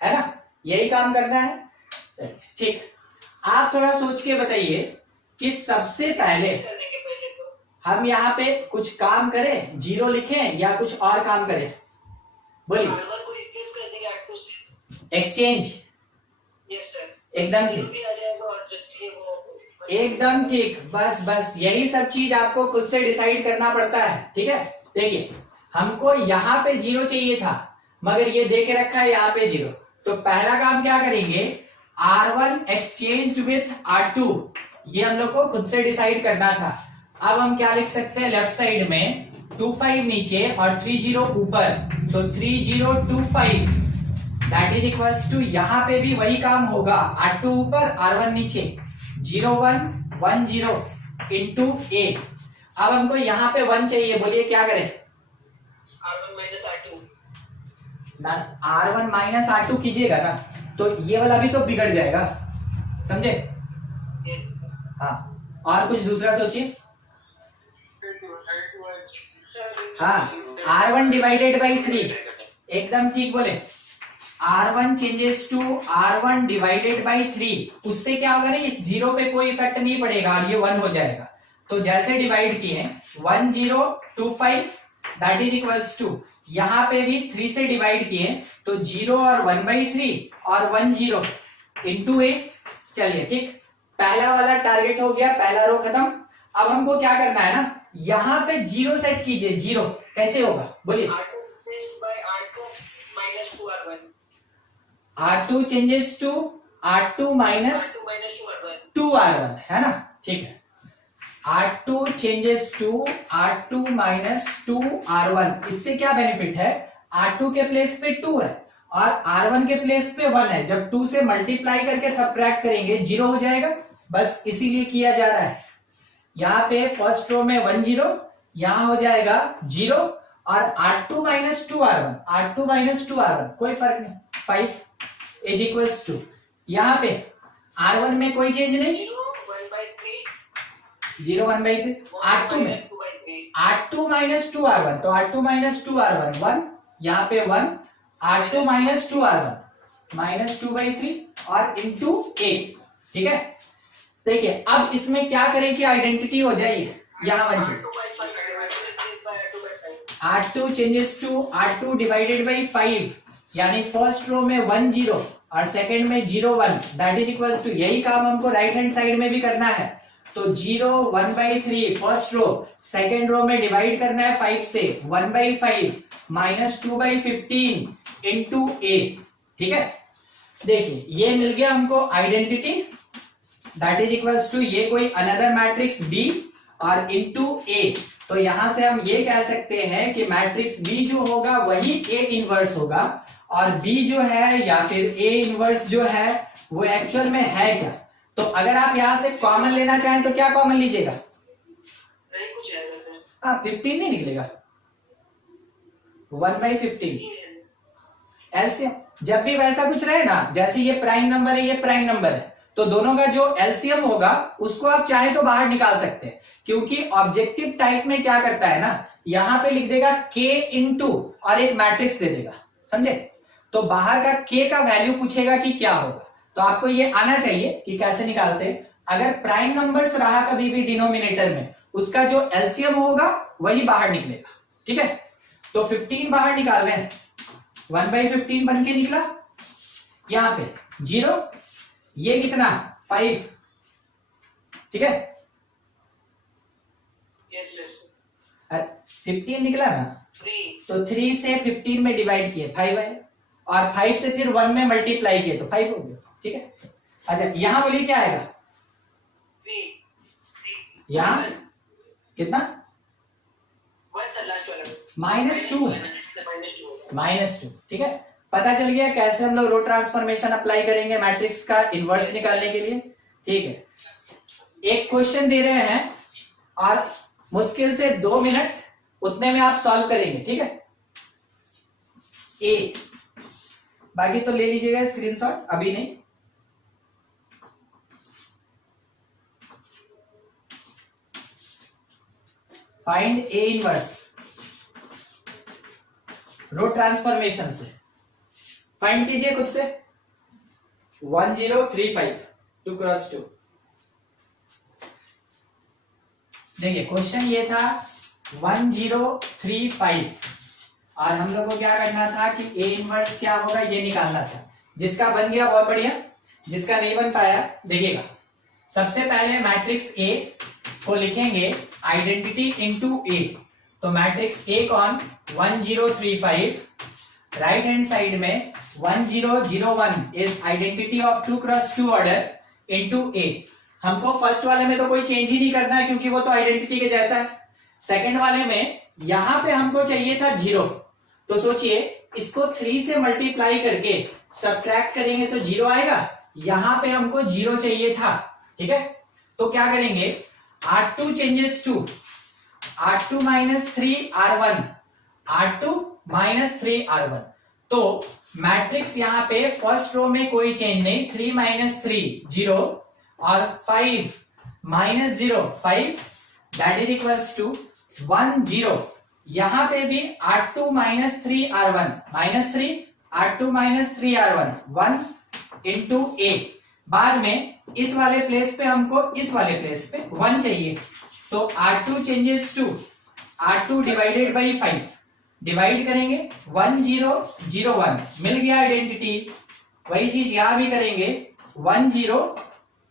है ना। यही काम करना है, चलिए ठीक। आप थोड़ा सोच के बताइए कि सबसे पहले हम यहाँ पे कुछ काम करें, 0 लिखें या कुछ और काम करें? बोलिए। एक्सचेंज, एकदम ठीक। एकदम ठीक, बस बस यही सब चीज आपको खुद से डिसाइड करना पड़ता है। ठीक है, देखिए हमको यहाँ पे 0 चाहिए था, मगर ये दे के रखा है यहाँ पे 0। तो पहला काम क्या करेंगे, R1 एक्सचेंज विथ R2, ये हम लोग को खुद से डिसाइड करना था। अब हम क्या लिख सकते हैं, लेफ्ट साइड में 25 नीचे और 30 ऊपर, तो 3025 दैट इज इक्वल्स टू, यहां पे भी वही काम होगा, R2 ऊपर R1 नीचे, 0110 इंटू ए। अब हमको यहाँ पे 1 चाहिए, बोलिए क्या करें, R1 minus R2. R1 minus R2 कीजिएगा ना, तो ये वाला भी तो बिगड़ जाएगा, समझे। Yes. हाँ, और कुछ दूसरा सोचिए। हाँ, R1 डिवाइडेड बाई 3, एकदम ठीक बोले, R1 changes to R1 divided by 3, उससे क्या होगा ना, इस 0 पे कोई इफेक्ट नहीं पड़ेगा और ये 1 हो जाएगा। तो जैसे डिवाइड किए 1025 दैट इज इक्वल्स टू, यहां पे भी 3 से डिवाइड किए तो 0 और 1/3 और 10 इंटू ए। चलिए ठीक, पहला वाला टारगेट हो गया, पहला रो खत्म। अब हमको क्या करना है ना, यहां पे 0 सेट कीजिए। 0 कैसे होगा बोलिए, R2 replaced by R2 minus 2R1. R2 changes to R2 minus R2 minus 2R1. 2R1, है ना, ठीक है। R2 changes to R2 minus 2R1, इससे क्या बेनिफिट है, R2 के प्लेस पे 2 है और R1 के प्लेस पे 1 है। जब 2 से मल्टीप्लाई करके सब्ट्रैक्ट करेंगे 0 हो जाएगा, बस इसीलिए किया जा रहा है। यहाँ पे फर्स्ट रो में 10, यहां हो जाएगा 0 और R2 minus 2R1, R2 minus 2R1 कोई फर्क नहीं, 5 इज इक्वल्स टू, यहाँ पे R1 में कोई चेंज नहीं, 0 1/3. 0 1/3, R2 में 2/3. R2 माइनस 2R1, तो R2 माइनस 2R1 1, यहाँ पे 1, R2 माइनस 2R1 माइनस 2/3 और इंटू ए। ठीक है, देखिए अब इसमें क्या करें कि आइडेंटिटी हो जाइए, यहाँ 1 R2 changes to R2 divided by 5, यानी फर्स्ट रो में 10 और सेकंड में 01 दैट इज इक्वल्स टू, यही काम हमको राइट हैंड साइड में भी करना है। तो 0 1/3 फर्स्ट रो, सेकंड रो में डिवाइड करना है 5 से, 1/5 माइनस 2/15 इंटू ए। ठीक है, देखिए ये मिल गया हमको identity, that is equals to, ये कोई अनदर मैट्रिक्स बी और इंटू ए। तो यहां से हम ये कह सकते हैं कि मैट्रिक्स बी जो होगा वही ए इनवर्स होगा, और बी जो है या फिर ए इनवर्स जो है वो एक्चुअल में है क्या। तो अगर आप यहां से कॉमन लेना चाहें तो क्या कॉमन लीजिएगा, नहीं कुछ है वैसे, हाँ 15 नहीं निकलेगा, 1/15 एलसीएम। जब भी वैसा कुछ रहे ना, जैसे ये प्राइम नंबर है, ये प्राइम नंबर है, तो दोनों का जो एलसीएम होगा उसको आप चाहे तो बाहर निकाल सकते हैं, क्योंकि ऑब्जेक्टिव टाइप में क्या करता है ना, यहां पे लिख देगा k इंटू और एक मैट्रिक्स दे देगा, समझे। तो बाहर का k का वैल्यू पूछेगा कि क्या होगा, तो आपको ये आना चाहिए कि कैसे निकालते हैं। अगर प्राइम नंबर्स रहा कभी भी डिनोमिनेटर में, उसका जो एलसीएम होगा वही बाहर निकलेगा। ठीक है, तो 15 बाहर निकाल रहे हैं, 1/15 बन के निकला, यहां पे 0, ये कितना 5। ठीक है, यस यस 15 निकला ना, 3 तो 3 से 15 में डिवाइड किए 5 है, और 5 से फिर 1 में मल्टीप्लाई किए तो 5 हो गया। ठीक है, अच्छा यहां बोलिए क्या आएगा, 3 यहां कितना, 1 सर लास्ट वाला -2 है, -2। ठीक है, पता चल गया कैसे हम लोग रो ट्रांसफॉर्मेशन अप्लाई करेंगे मैट्रिक्स का इनवर्स निकालने के लिए। ठीक है, एक क्वेश्चन दे रहे हैं और मुश्किल से 2 मिनट, उतने में आप सॉल्व करेंगे। ठीक है, ए, बाकी तो ले लीजिएगा स्क्रीनशॉट, अभी नहीं। Find A inverse, row transformation से फाइंड कीजिए खुद से। 1035 2x2। देखिए क्वेश्चन ये था 1035, और हम लोग को क्या करना था कि ए इनवर्स क्या होगा ये निकालना था। जिसका बन गया बहुत बढ़िया, जिसका नहीं बन पाया देखिएगा, सबसे पहले मैट्रिक्स ए को लिखेंगे आइडेंटिटी इनटू ए, तो मैट्रिक्स ए कौन 1035, राइट हैंड साइड में 1001 is identity of 2x2 order into A. हमको फर्स्ट वाले में तो कोई चेंज ही नहीं करना है क्योंकि वो तो आइडेंटिटी के जैसा है। सेकंड वाले में यहां पे हमको चाहिए था 0, तो सोचिए इसको 3 से मल्टीप्लाई करके सब्ट्रैक्ट करेंगे तो 0 आएगा, यहां पे हमको 0 चाहिए था, ठीक है। तो क्या करेंगे, R2 changes to R2 minus 3R1, R2 minus 3R1, तो मैट्रिक्स यहां पे फर्स्ट रो में कोई चेंज नहीं, 3 माइनस 3 0 और 5 minus 0 5, that is equals to 1 0। यहां पे भी R2 minus 3R1 minus 3, R2 minus 3R1 1 into A. बाद में इस वाले प्लेस पे हमको इस वाले प्लेस पे 1 चाहिए, तो R2 changes to R2 divided by 5, divide करेंगे 1 0 0 1, मिल गया आइडेंटिटी। वही चीज यहां भी करेंगे 1 0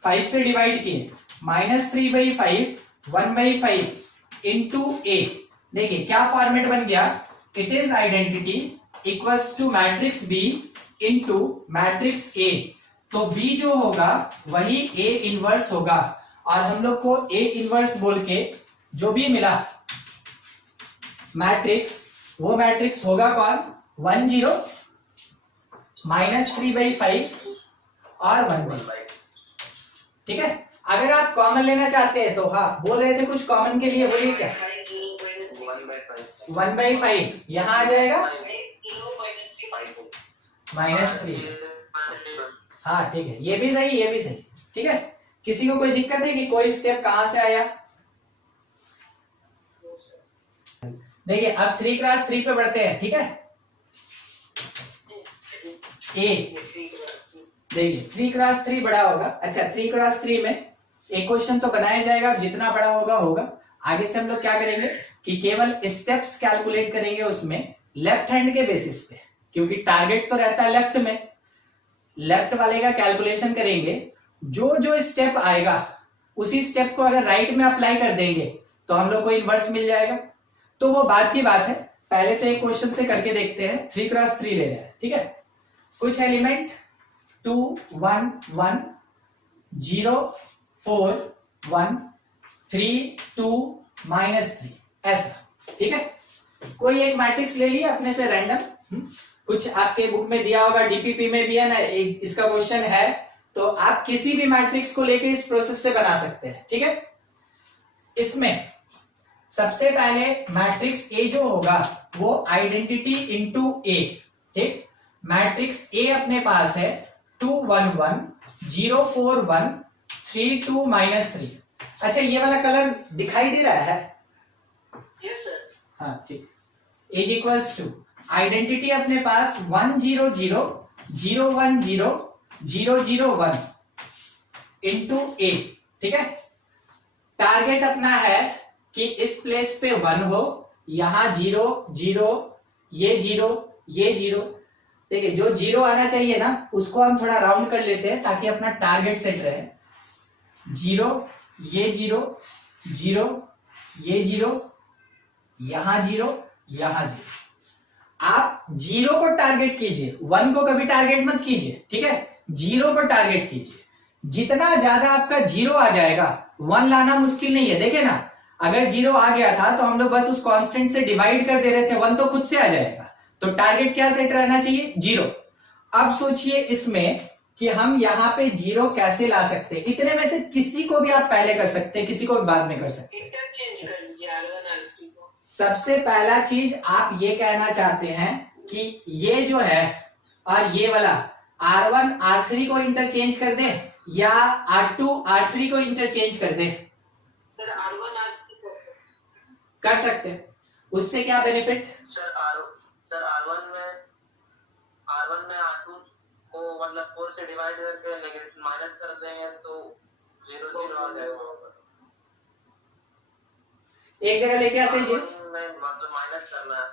5 से डिवाइड किए, minus 3 by 5 1 by 5 into A. देखिए क्या फॉर्मेट बन गया, it is identity equals to matrix B into matrix A, तो बी जो होगा वही ए इनवर्स होगा, और हम लोग को ए इनवर्स बोल के जो भी मिला मैट्रिक्स, वो मैट्रिक्स होगा कौन 1 0 माइनस 3 बाई 5 और 1 बाई 5, ठीक है। अगर आप कॉमन लेना चाहते हैं तो हाँ बोल रहे थे कुछ कॉमन के लिए, बोलिए क्या 1 बाई 5 यहां आ जाएगा माइनस 3, हाँ ठीक है, ये भी सही ये भी सही, ठीक है। किसी को कोई दिक्कत है कि कोई स्टेप कहां से आया? देखिए अब 3x3 पे बढ़ते हैं, ठीक है। ए देखिए 3x3 बड़ा होगा, अच्छा 3x3 में एक क्वेश्चन तो बनाया जाएगा, जितना बड़ा होगा होगा। आगे से हम लोग क्या करेंगे कि केवल स्टेप्स कैलकुलेट करेंगे उसमें लेफ्ट हैंड के बेसिस पे, क्योंकि टारगेट तो रहता है लेफ्ट में, लेफ्ट वाले का कैलकुलेशन करेंगे। जो जो स्टेप आएगा उसी स्टेप को अगर राइट में अप्लाई कर देंगे तो हम लोग को इनवर्स मिल जाएगा, तो वो बात की बात है। पहले तो एक क्वेश्चन से करके देखते हैं, 3x3 ले रहे हैं, ठीक है। कुछ एलिमेंट 2 1 1 0 4 1 3 2 -3 ऐसा, ठीक है। कोई एक मैट्रिक्स ले लिया अपने से रैंडम, कुछ आपके बुक में दिया होगा, डीपीपी में भी है ना, एक इसका क्वेश्चन है, तो आप किसी भी मैट्रिक्स को लेके इस प्रोसेस से बना सकते हैं, ठीक है। इसमें सबसे पहले मैट्रिक्स ए जो होगा वो आइडेंटिटी इनटू ए, ठीक। मैट्रिक्स ए अपने पास है 2 1 1 0 4 1 3 2 -3। अच्छा ये वाला कलर दिखाई दे रहा है? Yes sir. हाँ ठीक। इज इक्वल्स टू आइडेंटिटी अपने पास 1 0 0 0 1 0 0 0 1 इंटू ए, ठीक है। टारगेट अपना है कि इस प्लेस पे 1 हो, यहां 0 0 ये 0 ये 0। देखिए जो 0 आना चाहिए ना उसको हम थोड़ा राउंड कर लेते हैं ताकि अपना टारगेट सेट रहे। 0 ये 0 0 ये 0 यहां 0 यहां 0। आप 0 को टारगेट कीजिए, 1 को कभी टारगेट मत कीजिए, ठीक है। 0 को टारगेट कीजिए, जितना ज्यादा आपका 0 आ जाएगा 1 लाना मुश्किल नहीं है। देखिए ना, अगर 0 आ गया था तो हम लोग बस उस कांस्टेंट से डिवाइड कर दे रहे थे, 1 तो खुद से आ जाएगा। तो टारगेट क्या सेट रहना चाहिए 0। अब सोचिए इसमें कि हम यहाँ पे 0 कैसे ला सकते हैं। इतने में से किसी को भी आप पहले कर सकते हैं, किसी को भी बाद में कर सकते हैं। इंटरचेंज कर लीजिए R1 R3 को। सबसे पहला चीज आप ये कहना चाहते हैं कि ये जो है और ये वाला R1 R3 को इंटरचेंज कर दें या R2 R3 को इंटरचेंज कर दें? सर R1 R3 कर सकते हैं। उससे क्या बेनिफिट? सर R1 में R2 को मतलब 4 से डिवाइड करके नेगेटिव माइनस कर देंगे तो 0 0 आ जाएगा। एक जगह लेके आते हैं जी, मतलब माइनस करना है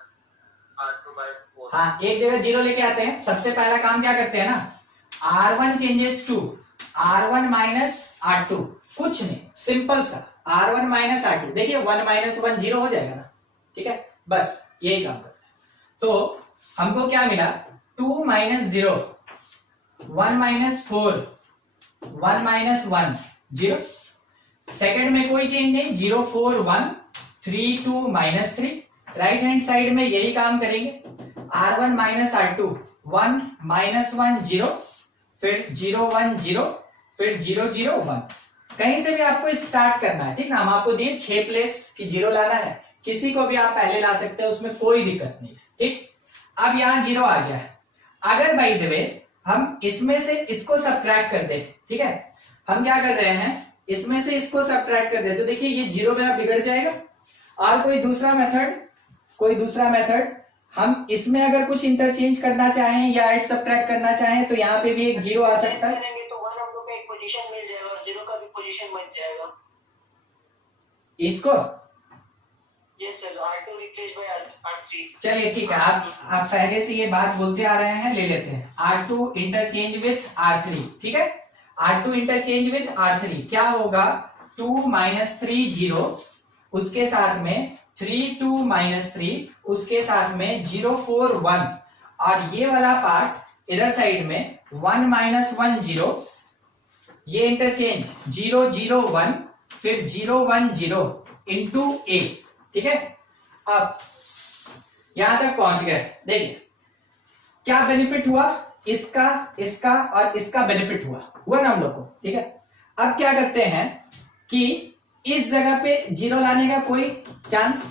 R2/4। हाँ एक जगह 0 लेके आते हैं। सबसे पहला काम क्या करते हैं ना, R1 changes to R1 minus R2, कुछ नहीं, सिंपल सा R1 माइनस R2। देखिए 1 माइनस 1 0 हो जाएगा ना, ठीक है, बस यही काम करते हैं। तो हमको क्या मिला, 2 माइनस 0, 1 माइनस 4, 1 माइनस 1 0। सेकंड में कोई चेंज नहीं, 0 4 1 3 2 माइनस 3। राइट हैंड साइड में यही काम करेंगे, R1 माइनस R2, 1 माइनस 1 0, फिर 0 1 0, फिर 0 0 1। कहीं से भी आपको स्टार्ट करना है, ठीक ना। हम आपको दिए 6 प्लेस की 0 लाना है, किसी को भी आप पहले ला सकते हैं, उसमें कोई दिक्कत नहीं है, ठीक। अब यहां 0 आ गया है। अगर बाय द वे हम इसमें से इसको सब्ट्रैक्ट कर दे, ठीक है, हम क्या कर रहे हैं, इसमें से इसको सब्ट्रैक्ट कर दे, तो देखिए ये 0 मेरा बिगड़ जाएगा। और कोई दूसरा मेथड हम इसमें अगर कुछ इंटरचेंज करना चाहें या ऐड सब्ट्रैक्ट करना चाहें, तो यहाँ पे भी एक 0 आ सकता है, तो 1 हम लोग को एक पोजीशन मिल जाएगा और 0 का भी पोजीशन बच जाएगा। इसको yes sir, R2 replace by R3। चलिए ठीक है, आप पहले से ये बात बोलते आ रहे हैं, ले लेते हैं R2 इंटरचेंज विथ R3, ठीक है। R2 इंटरचेंज विथ R3 क्या होगा, 2 माइनस 3 0, उसके साथ में 3 2 माइनस 3, उसके साथ में 0 4 1, और ये वाला पार्ट इधर साइड में 1 माइनस 1 0, ये इंटरचेंज 0 0 1, फिर 0 1 0 इंटू ए, ठीक है। अब यहां तक पहुंच गए, देखिए क्या बेनिफिट हुआ, इसका इसका और इसका बेनिफिट हुआ ना हम लोग को, ठीक है। अब क्या करते हैं कि इस जगह पे 0 लाने का कोई चांस,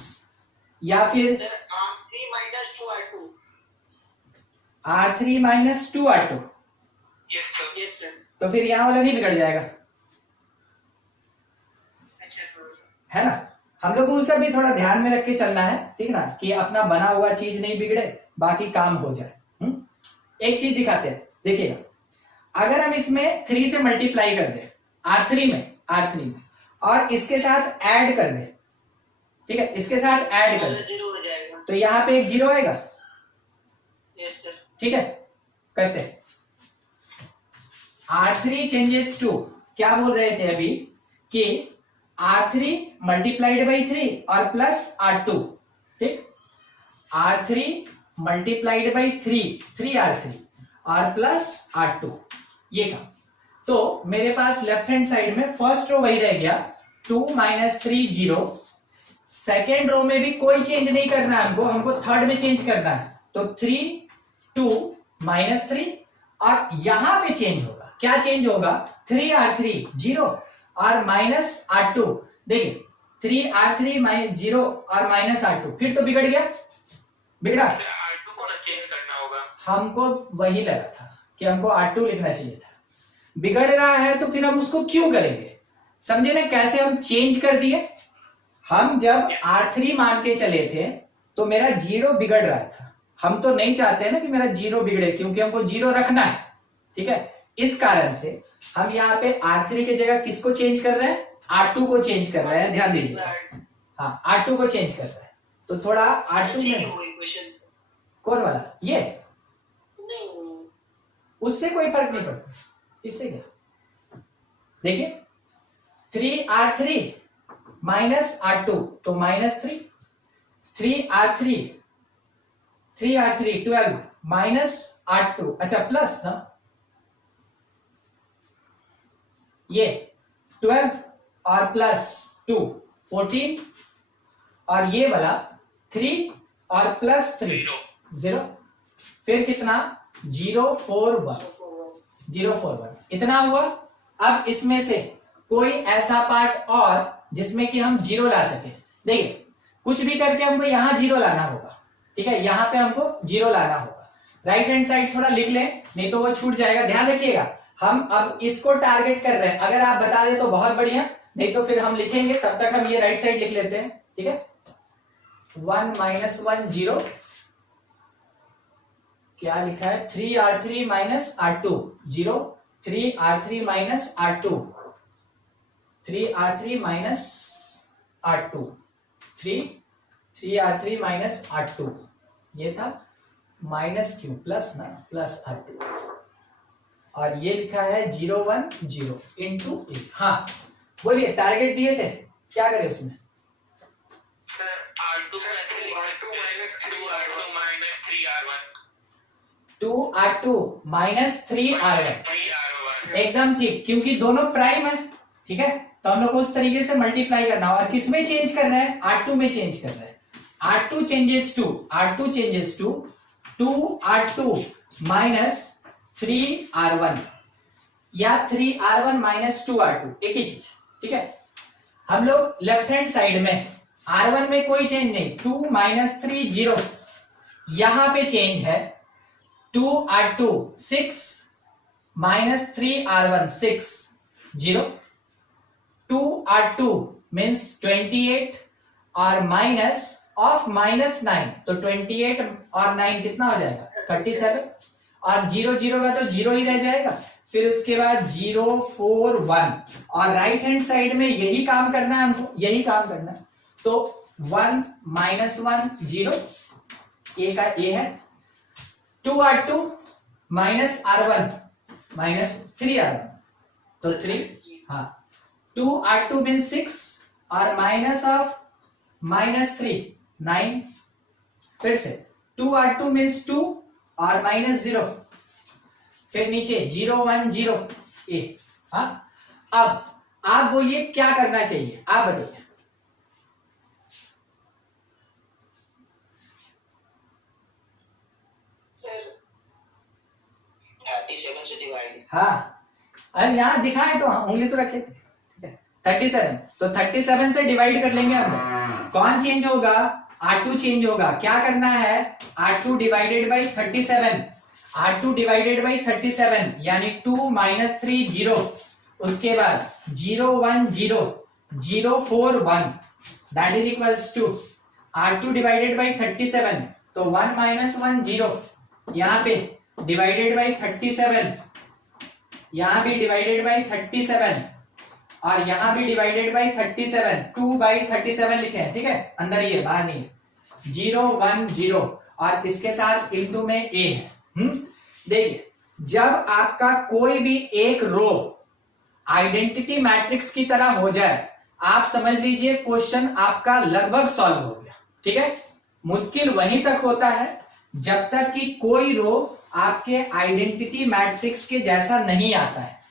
या फिर R3 minus 2 R2। R3 minus 2 R2, yes sir. तो फिर यहां वाला नहीं बिगड़ जाएगा, है ना। हम लोग उसे भी थोड़ा ध्यान में रख के चलना है, ठीक ना, कि अपना बना हुआ चीज नहीं बिगड़े, बाकी काम हो जाए। एक चीज दिखाते हैं, देखिएगा, अगर हम इसमें 3 से मल्टीप्लाई कर दे R3 में और इसके साथ ऐड कर दे, ठीक है, इसके साथ ऐड कर दे, 0 हो जाएगा, तो यहां पे एक 0 आएगा। Yes sir. ठीक है, करते हैं। R3 चेंजेस टू, क्या बोल रहे थे अभी कि R3 मल्टीप्लाइड बाई 3 और प्लस R2, ठीक। R3 मल्टीप्लाइड बाई 3 R3 और प्लस R2, ये काम। तो मेरे पास लेफ्ट हैंड साइड में फर्स्ट रो वही रह गया, 2 माइनस 3 0। सेकेंड रो में भी कोई चेंज नहीं करना है हमको थर्ड में चेंज करना है, तो 3 2 माइनस 3, और यहां पे चेंज होगा, क्या चेंज होगा, 3 R3 0 और माइनस R2। देखिए 3 R3 0 और माइनस R2, फिर तो बिगड़ गया, बिगड़ा। R2 को चेंज करना होगा, हमको वही लगा था कि हमको R2 लिखना चाहिए था। बिगड़ रहा है तो फिर हम उसको क्यों करेंगे, समझे ना कैसे हम चेंज कर दिए। हम जब R3 मान के चले थे तो मेरा 0 बिगड़ रहा था, हम तो नहीं चाहते ना कि मेरा 0 बिगड़े, क्योंकि हमको 0 रखना है, ठीक है। इस कारण से हम यहाँ पे R3 की जगह किसको चेंज कर रहे हैं, R2 को चेंज कर रहे हैं, ध्यान दीजिए। हाँ, R2 को चेंज कर रहे हैं, तो थोड़ा R2 में कौन वाला, ये उससे कोई फर्क नहीं पड़ता, इससे क्या। देखिए 3 R3 माइनस R2, तो माइनस 3, 3 R3 12 माइनस R2, अच्छा प्लस ना, ये 12 और प्लस 2 14, और ये वाला 3 और प्लस 3 0, फिर कितना 0 4 1, इतना हुआ। अब इसमें से कोई ऐसा पार्ट और जिसमें कि हम 0 ला सके, देखिए कुछ भी करके हमको यहां 0 लाना होगा, ठीक है, यहां पे हमको 0 लाना होगा। राइट हैंड साइड थोड़ा लिख लें, नहीं तो वो छूट जाएगा, ध्यान रखिएगा। हम अब इसको टारगेट कर रहे हैं, अगर आप बता दें तो बहुत बढ़िया, नहीं तो फिर हम लिखेंगे, तब तक हम ये राइट साइड लिख लेते हैं, ठीक है। 1 माइनस 1 0, क्या लिखा है, 3 R3 minus R2 0, 3 R3 minus R2, 3 R3 minus R2, 3 R3 minus R2, ये था माइनस क्यू प्लस ना, प्लस R2, और ये लिखा है 010 इंटू ए। हाँ बोलिए, टारगेट दिए थे, क्या करें उसमें? R2 2R2 माइनस 3R1 एकदम ठीक, क्योंकि दोनों प्राइम है। ठीक है, तो हम लोग को उस तरीके से मल्टीप्लाई करना और किस में चेंज करना है? R2 में चेंज कर रहे हैं। R2 changes to 2R2 minus 3R1 या 3R1 माइनस 2R2, एक ही चीज। ठीक है, हम लोग लेफ्ट हैंड साइड में R1 में कोई चेंज नहीं, 2 माइनस 3 0, यहां पे चेंज है 2R2 6 minus 3R1 6 0, 2R2 means 28 और माइनस ऑफ माइनस 9, तो 28 और 9 कितना हो जाएगा? 37, और 0 0 का तो 0 ही रह जाएगा। फिर उसके बाद 0 4 1, और राइट हैंड साइड में यही काम करना है हमको, यही काम करना है। तो 1 माइनस 1 0, ए का ए है, 2R2 minus R1 minus 3R1, तो 3, हाँ 2R2 मीन्स 6 और माइनस ऑफ माइनस 3 9, फिर से 2R2 मीन्स 2 और माइनस 0, फिर नीचे 0 1 0 ए। हाँ, अब आप बोलिए क्या करना चाहिए, आप बताइए। सर 37 से डिवाइड। हाँ, अरे यहाँ दिखाए तो उंगली तो रखे थे। 37, तो 37 से डिवाइड कर लेंगे हम। कौन चेंज होगा? R2 चेंज होगा। क्या करना है? R2 divided by 37, R2 divided by 37 यानी 2 माइनस 3 0, उसके बाद 0 1 0 0 4 1 that is equals to R2 divided by 37, तो 1 माइनस 1 0, यहाँ पे डिवाइडेड बाई 37, यहाँ भी डिवाइडेड बाई 37 और यहां भी डिवाइडेड बाई 37, 2 बाई 37 लिखे हैं। ठीक है, अंदर ही है, बाहर नहीं है। 0 1 0 और इसके साथ इंटू में ए है। देखिए, जब आपका कोई भी एक रो आइडेंटिटी मैट्रिक्स की तरह हो जाए, आप समझ लीजिए क्वेश्चन आपका लगभग सॉल्व हो गया। ठीक है, मुश्किल वहीं तक होता है जब तक कि कोई रो आपके आइडेंटिटी मैट्रिक्स के जैसा नहीं आता है।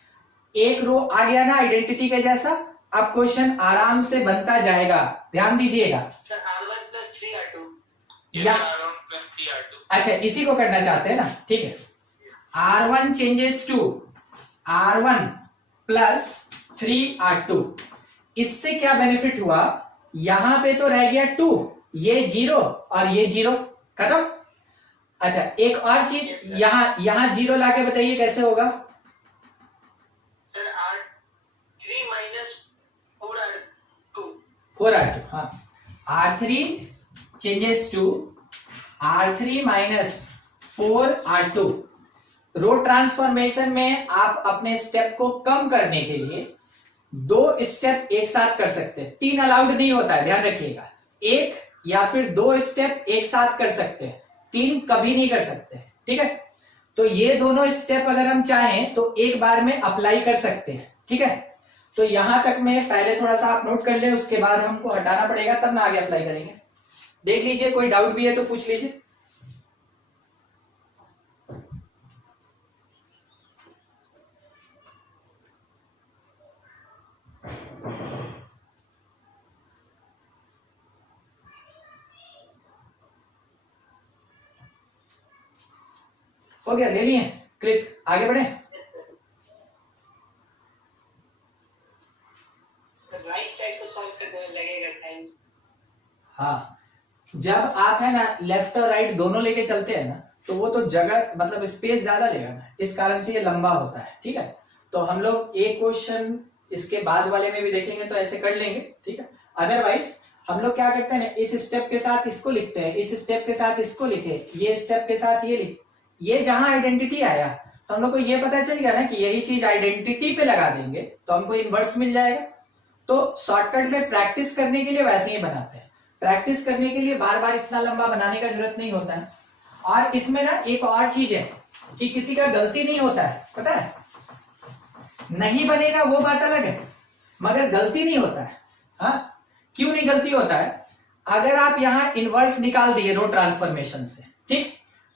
एक रो आ गया ना आइडेंटिटी के जैसा, अब क्वेश्चन आराम से बनता जाएगा। ध्यान दीजिएगा। सर R1 प्लस 3R2 या R1 प्लस 3R2। अच्छा, इसी को करना चाहते हैं ना? ठीक है, R1 changes to R1 plus 3R2। इससे क्या बेनिफिट हुआ? यहां पे तो रह गया 2, ये 0 और ये 0, खत्म। अच्छा, एक और चीज, यहां 0 लाके बताइए कैसे होगा? Sir R3 minus 4R2। 4R2, हाँ, R3 changes to R3 minus 4R2। Row transformation में आप अपने स्टेप को कम करने के लिए 2 स्टेप एक साथ कर सकते हैं, 3 अलाउड नहीं होता है, ध्यान रखिएगा। 1 या फिर 2 स्टेप एक साथ कर सकते हैं, 3 कभी नहीं कर सकते। ठीक है, तो ये दोनों स्टेप अगर हम चाहें तो एक बार में अप्लाई कर सकते हैं। ठीक है, तो यहां तक में पहले थोड़ा सा आप नोट कर ले, उसके बाद हमको हटाना पड़ेगा, तब ना आगे अप्लाई करेंगे। देख लीजिए, कोई डाउट भी है तो पूछ लीजिए। हो गया, ले लिए क्लिक, आगे बढ़े। राइट साइड को सॉल्व करने में लगेगा टाइम। हाँ, जब आप है ना लेफ्ट और राइट दोनों लेके चलते हैं ना, तो वो तो जगह मतलब स्पेस ज्यादा लेगा ना, इस कारण से ये लंबा होता है। ठीक है, तो हम लोग एक क्वेश्चन इसके बाद वाले में भी देखेंगे तो ऐसे कर लेंगे। ठीक है, अदरवाइज हम लोग क्या करते हैं ना, इस स्टेप के साथ इसको लिखते हैं, इस स्टेप के साथ इसको लिखे, ये स्टेप के साथ ये लिख, ये जहां आइडेंटिटी आया तो हम लोग को ये पता चल गया ना कि यही चीज आइडेंटिटी पे लगा देंगे तो हमको इनवर्स मिल जाएगा। तो शॉर्टकट में प्रैक्टिस करने के लिए वैसे ही बनाते हैं, प्रैक्टिस करने के लिए बार बार इतना लंबा बनाने का जरूरत नहीं होता है। और इसमें ना एक और चीज है कि किसी का गलती नहीं होता है, पता है, नहीं बनेगा वो बात अलग है, मगर गलती नहीं होता है। हाँ, क्यों नहीं गलती होता है? अगर आप यहां इनवर्स निकाल दिए रो ट्रांसफॉर्मेशन से, ठीक,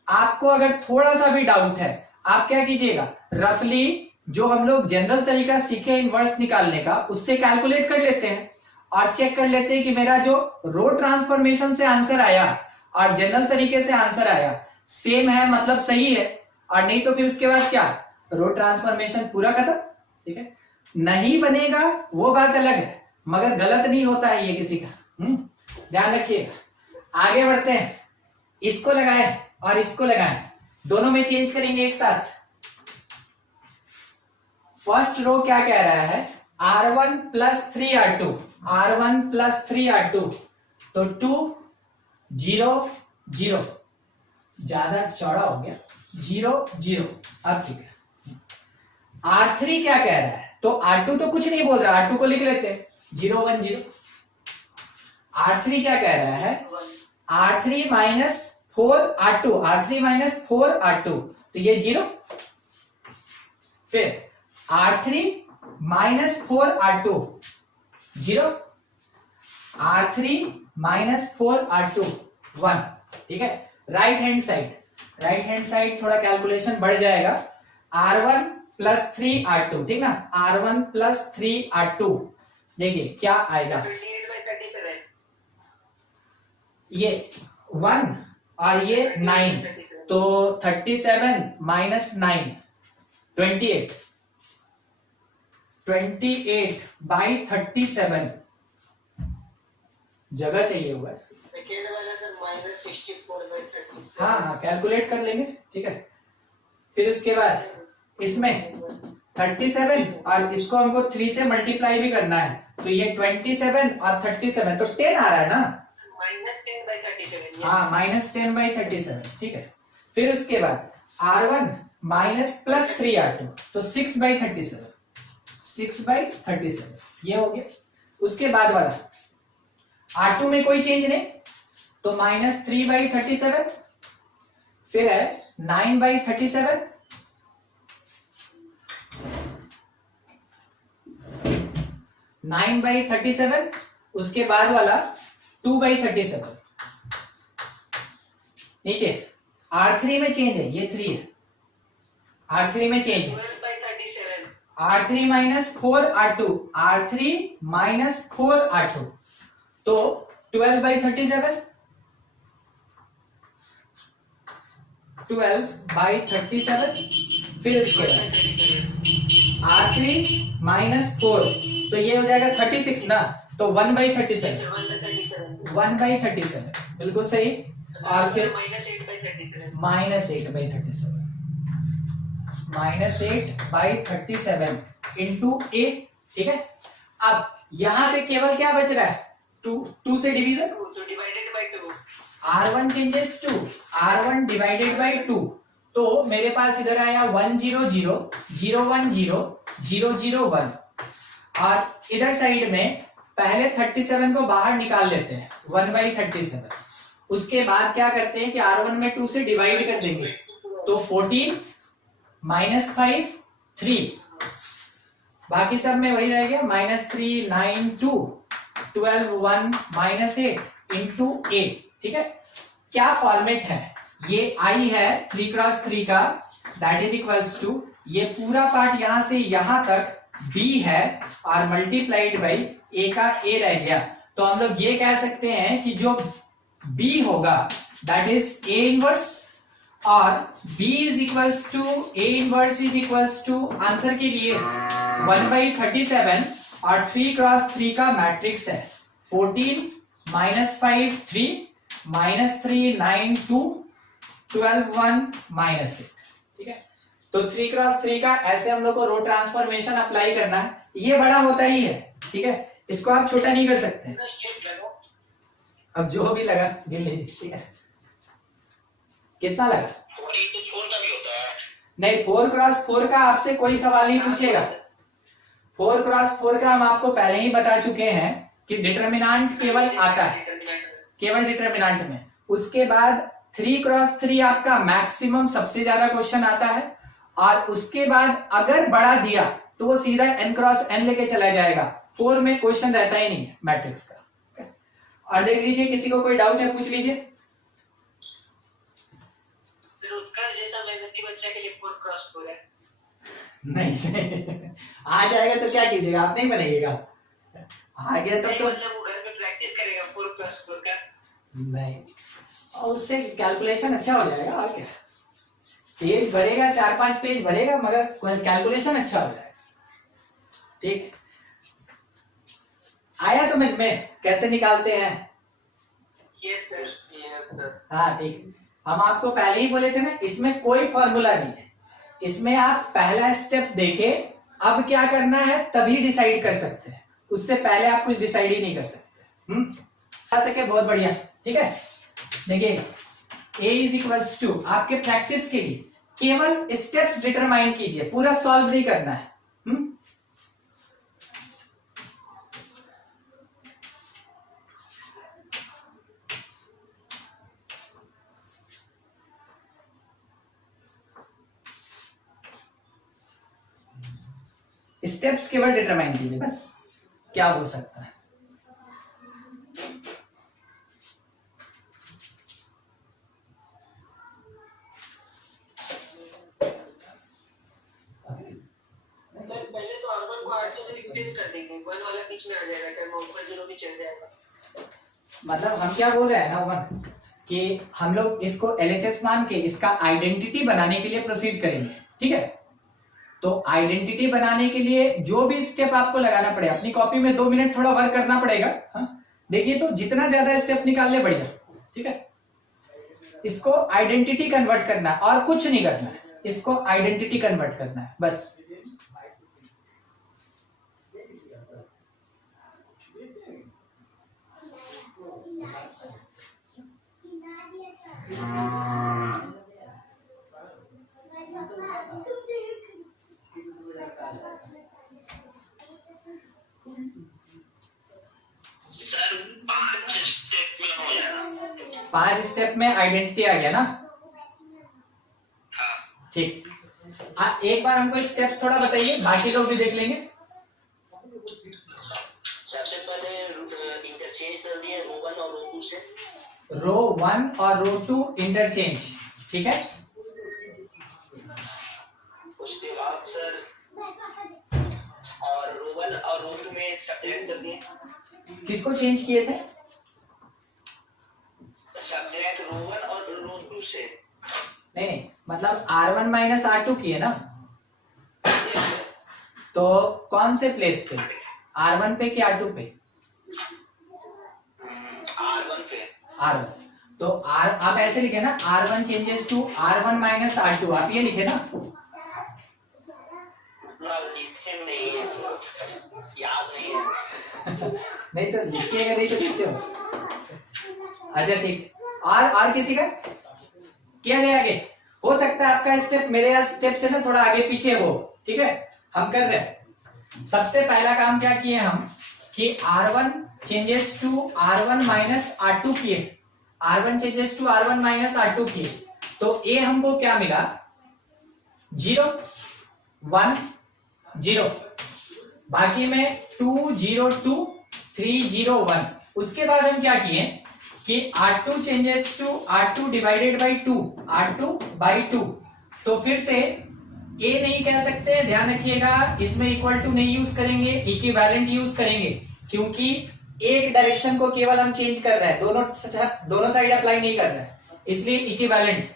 आपको अगर थोड़ा सा भी डाउट है, आप क्या कीजिएगा, रफली जो हम लोग जनरल तरीका सीखे इनवर्स निकालने का, उससे कैलकुलेट कर लेते हैं और चेक कर लेते हैं कि मेरा जो रो ट्रांसफॉर्मेशन से आंसर आया और जनरल तरीके से आंसर आया सेम है, मतलब सही है, और नहीं तो फिर उसके बाद क्या, रो ट्रांसफॉर्मेशन पूरा खत्म। ठीक है, नहीं बनेगा वो बात अलग है, मगर गलत नहीं होता है ये किसी का, ध्यान रखिएगा। आगे बढ़ते हैं, इसको लगाएं और इसको लगाएं, दोनों में चेंज करेंगे एक साथ। फर्स्ट रो क्या कह रहा है, R1 plus 3R2, R1 plus 3R2, तो 2 0 0, ज्यादा चौड़ा हो गया, 0 0, अब ठीक है। R3 क्या कह रहा है, तो R2 तो कुछ नहीं बोल रहा, R2 को लिख लेते हैं 0 1 0। R3 क्या कह रहा है, R3 minus 4R2, R3 minus 4R2, तो ये 0, फिर R3 minus 4R2 0, R3 minus 4R2 1। ठीक है, राइट हैंड साइड थोड़ा कैलकुलेशन बढ़ जाएगा, R1 प्लस 3R2, ठीक ना, R1 प्लस 3R2, देखिए क्या आएगा, 28/37, ये 1 और ये 9, तो 37 माइनस 9 28, 28/37 जगह चाहिए होगा इसकी। सेकेंड वाला सर -64/36। हाँ, कैलकुलेट कर लेंगे, ठीक है। फिर उसके बाद इसमें 37 और इसको हमको 3 से मल्टीप्लाई भी करना है, तो ये 27 और 37, तो 10 आ रहा है ना, -10/37। हाँ, -10/37, ठीक है। फिर उसके बाद R1 माइनस प्लस 3R2, तो 6/37, 6/37 ये हो गया। उसके बाद वाला R2 में कोई चेंज नहीं, तो -3/37, फिर है 9/37, 9/37, उसके बाद वाला 2/37, नीचे R3 में चेंज है, ये 3 है, R3 में चेंज है, 12/37। R3 minus 4R2, R3 minus 4R2, तो 12/37, 12/37, फिर उसके बाद R3 माइनस 4, तो ये हो जाएगा 36 ना, तो 1/37, 1/37 बिल्कुल सही, और फिर -8/37। -8/37 इंटू ए, ठीक है। अब यहां पे केवल क्या बच रहा है, 2 से डिवीजन, तो divided by 2। R1 changes to R1 divided by 2, तो मेरे पास इधर आया 1 0 0 0 1 0 0 0 1, और इधर साइड में पहले 37 को बाहर निकाल लेते हैं, 1/37, उसके बाद क्या करते हैं कि R1 में 2 से डिवाइड कर देंगे, तो 14 -5 3, बाकी सब में वही रह गया, -3 9 2 12 1 -8 इंटू ए, ठीक है। क्या फॉर्मेट है, ये आई है 3x3 का, दैट इज इक्वल्स टू, ये पूरा पार्ट यहां से यहां तक b है और मल्टीप्लाइड बाई a का a रह गया, तो हम लोग ये कह सकते हैं कि जो b होगा दैट इज a इनवर्स, और b is equals to a inverse is equals to, answer के लिए 1/37 और 3x3 का मैट्रिक्स है, 14 -5 3 -3 9 2 12 1 -8, ठीक है। तो 3x3 का ऐसे हम लोग को रो ट्रांसफॉर्मेशन अप्लाई करना है, ये बड़ा होता ही है, ठीक है, इसको आप छोटा नहीं कर सकते। अब जो भी लगा गिन लीजिए, ठीक है, कितना लगा, 4 का भी होता है नहीं, 4x4 का आपसे कोई सवाल नहीं पूछेगा, 4x4 का हम आपको पहले ही बता चुके हैं कि डिटरमिनेंट केवल आता है, केवल डिटरमिनेंट में, उसके बाद 3x3 आपका मैक्सिमम सबसे ज्यादा क्वेश्चन आता है, और उसके बाद अगर बढ़ा दिया तो वो सीधा n×n लेके चला जाएगा। 4 में क्वेश्चन रहता ही नहीं है मैट्रिक्स का। और देख लीजिए, किसी को कोई डाउट है पूछ लीजिए। सर उसका जैसा मेहनती बच्चा के लिए 4x4 है। नहीं आ जाएगा तो क्या कीजिएगा, आप नहीं बनाइएगा, आ गया तब तो मतलब वो घर में प्रैक्टिस करेगा 4x4 का। नहीं, और उससे कैलकुलेशन अच्छा हो जाएगा। और क्या, पेज भरेगा, 4-5 पेज भरेगा, मगर कैलकुलेशन अच्छा हो जाएगा। ठीक, आया समझ में कैसे निकालते हैं? Yes sir, yes sir. हाँ ठीक, हम आपको पहले ही बोले थे ना, इसमें कोई फॉर्मूला नहीं है, इसमें आप पहला स्टेप देके अब क्या करना है तभी डिसाइड कर सकते हैं, उससे पहले आप कुछ डिसाइड ही नहीं कर सकते। आ सके, बहुत बढ़िया। ठीक है, देखिए a इज टू, आपके प्रैक्टिस के लिए केवल स्टेप्स डिटरमाइन कीजिए, पूरा सॉल्व नहीं करना है। स्टेप्स केवल डिटरमाइन कीजिए, बस क्या हो सकता है। सर पहले तो R1 को R2 से रिप्लेस कर देंगे, 1 वाला बीच में आ जाएगा, टर्म ऊपर 0 भी चल जाएगा। मतलब हम क्या बोल रहे हैं ना वन, कि हम लोग इसको LHS मान के इसका आइडेंटिटी बनाने के लिए प्रोसीड करेंगे। ठीक है, तो आइडेंटिटी बनाने के लिए जो भी स्टेप आपको लगाना पड़े, अपनी कॉपी में 2 मिनट थोड़ा वर्क करना पड़ेगा। हाँ देखिए, तो जितना ज्यादा स्टेप निकालने बढ़िया। ठीक है, इसको आइडेंटिटी कन्वर्ट करना है और कुछ नहीं करना है, इसको आइडेंटिटी कन्वर्ट करना है बस। सर 5 स्टेप में हो जाएगा। 5 स्टेप में आइडेंटिटी आ गया ना? हाँ ठीक, एक बार हमको स्टेप्स थोड़ा बताइए, बाकी लोग भी देख लेंगे। सबसे पहले इंटरचेंज कर दिए रो 1 और रो 2 से। रो 1 और रो 2 इंटरचेंज, ठीक है। उसके बाद सर और रो 1 और रो 2 में सब्ट्रैक्ट कर दिए। किसको चेंज किए थे? सब्ट्रैक्ट रो 1 और रो 2 से। नहीं, मतलब R1 माइनस R2 किए ना, तो कौन से प्लेस पे, R1 पे कि R2 पे? R1 पे। R1, तो आप ऐसे लिखे ना, R1 changes to R1 minus R2, आप ये लिखे ना। लिखे नहीं है सर, याद नहीं है। नहीं तो लिखिएगा नहीं तो किससे हो? अच्छा ठीक, और किसी का किया जाए आगे? हो सकता है आपका स्टेप मेरे स्टेप से ना थोड़ा आगे पीछे हो। ठीक है, हम कर रहे हैं। सबसे पहला काम क्या किए हम कि R1 changes to R1 minus R2 किए, R1 changes to R1 minus R2 किए, तो ए हमको क्या मिला? 0 1 0, बाकी में 2 0 2 3 0 1। उसके बाद हम क्या किए कि R2 changes to R2 divided by 2, R2 by 2, तो फिर से ए नहीं कह सकते, ध्यान रखिएगा, इसमें इक्वल टू नहीं यूज करेंगे, इक्विवेलेंट यूज करेंगे, क्योंकि एक डायरेक्शन को केवल हम चेंज कर रहे हैं, दोनों साइड अप्लाई नहीं कर रहे हैं, इसलिए इक्विवेलेंट।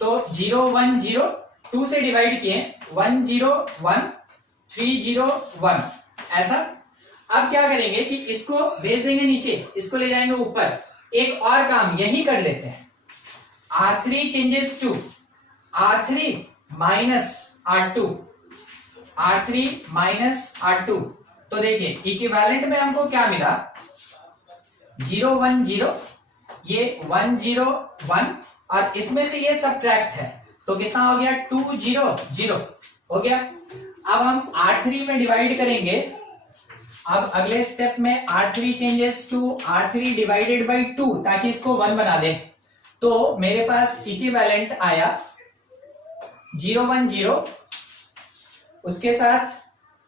तो 0 1 0, 2 से डिवाइड किए 1 0 1 3 0 1, ऐसा। अब क्या करेंगे कि इसको भेज देंगे नीचे, इसको ले जाएंगे ऊपर। एक और काम यही कर लेते हैं, R3 changes to R3 minus R2, R3 minus R2, तो देखिए इक्विवेलेंट में हमको क्या मिला? 0 1 0, ये 1 0 1, और इसमें से ये सब्ट्रैक्ट है, तो कितना हो गया? 2 0 0 हो गया। अब हम R3 में डिवाइड करेंगे, अब अगले स्टेप में R3 changes to R3 divided by 2, ताकि इसको 1 बना दे, तो मेरे पास इक्विवेलेंट आया 0 1 0, उसके साथ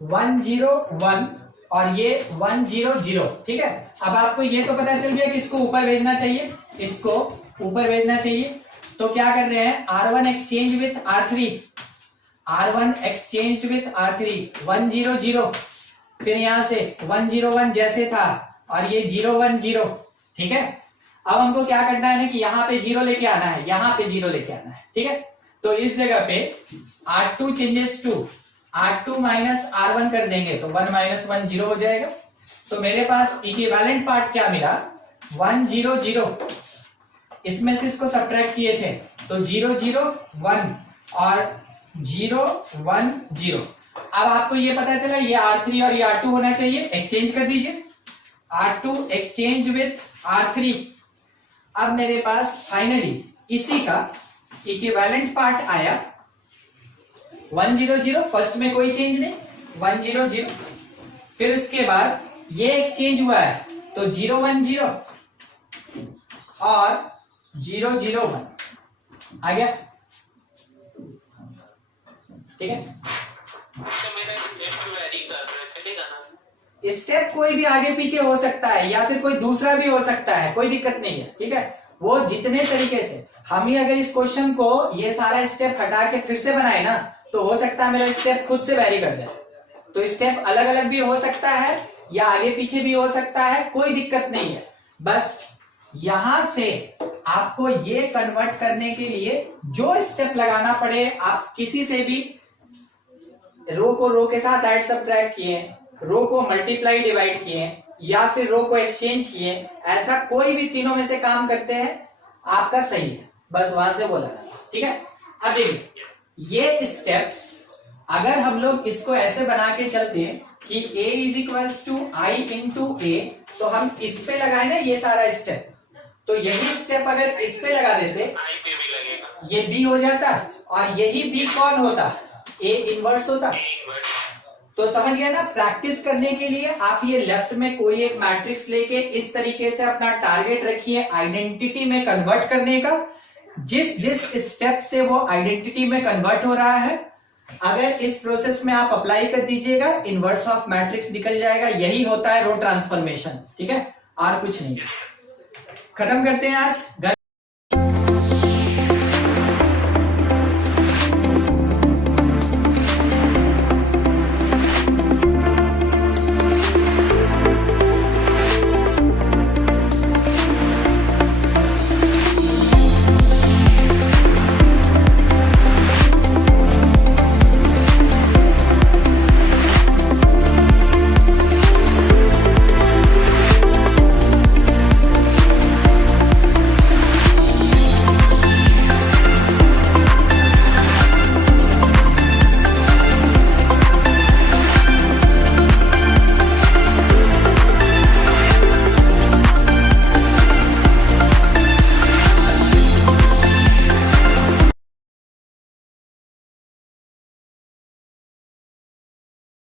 1 0 1 और ये 1 0 0। ठीक है, अब आपको ये तो पता चल गया कि इसको ऊपर भेजना चाहिए, इसको ऊपर भेजना चाहिए। तो क्या कर रहे हैं, R1 exchange with R3, R1 exchange with R3 1 0 0, फिर यहां से 1 0 1 जैसे था और ये 0 1 0। ठीक है, अब हमको क्या करना है ना कि यहाँ पे 0 लेके आना है, यहाँ पे 0 लेके आना है। ठीक है, तो इस जगह पे R2 changes to R2 minus R1 कर देंगे तो 1 माइनस 1 0 हो जाएगा। तो मेरे पास इक्विवेलेंट पार्ट क्या मिला, 1 0 0, इसमें से इसको सब्ट्रैक्ट किए थे तो 0 0 1 और 0 1 0। अब आपको ये पता चला ये R3 और ये R2 होना चाहिए, एक्सचेंज कर दीजिए, R2 एक्सचेंज विथ R3। अब मेरे पास फाइनली इसी का इक्विवेलेंट पार्ट आया 1 0 0, फर्स्ट में कोई चेंज नहीं, 1 0 0, फिर उसके बाद ये एक्सचेंज हुआ है तो 0 1 0 और 0 0 1 आ गया। ठीक है, मेरा स्टेप वेरी कर रहे थे, ठीक है ना। स्टेप कोई भी आगे पीछे हो सकता है या फिर कोई दूसरा भी हो सकता है, कोई दिक्कत नहीं है। ठीक है, वो जितने तरीके से हम ही अगर इस क्वेश्चन को ये सारा स्टेप हटा के फिर से बनाए ना तो हो सकता है मेरा स्टेप खुद से वैरी कर जाए। तो स्टेप अलग अलग भी हो सकता है या आगे पीछे भी हो सकता है, कोई दिक्कत नहीं है। बस यहां से आपको ये कन्वर्ट करने के लिए जो स्टेप लगाना पड़े, आप किसी से भी रो को रो के साथ ऐड सब्ट्रैक्ट किए, रो को मल्टीप्लाई डिवाइड किए या फिर रो को एक्सचेंज किए, ऐसा कोई भी तीनों में से काम करते हैं आपका सही है, बस वहां से बोला था। ठीक है, अब देखिए ये स्टेप्स अगर हम लोग इसको ऐसे बना के चलते हैं कि a is equals to I into A, तो हम इस पे लगाए ना ये सारा स्टेप, तो यही स्टेप अगर इस पे लगा देते आई पे भी लगेगा, ये b हो जाता और यही b कौन होता, a इनवर्स होता। इनवर्ट। तो समझ गए ना, प्रैक्टिस करने के लिए आप ये लेफ्ट में कोई एक मैट्रिक्स लेके इस तरीके से अपना टारगेट रखिए आइडेंटिटी में कन्वर्ट करने का। जिस जिस स्टेप से वो आइडेंटिटी में कन्वर्ट हो रहा है, अगर इस प्रोसेस में आप अप्लाई कर दीजिएगा, इनवर्स ऑफ मैट्रिक्स निकल जाएगा। यही होता है रो ट्रांसफॉर्मेशन। ठीक है, और कुछ नहीं। खत्म करते हैं आज।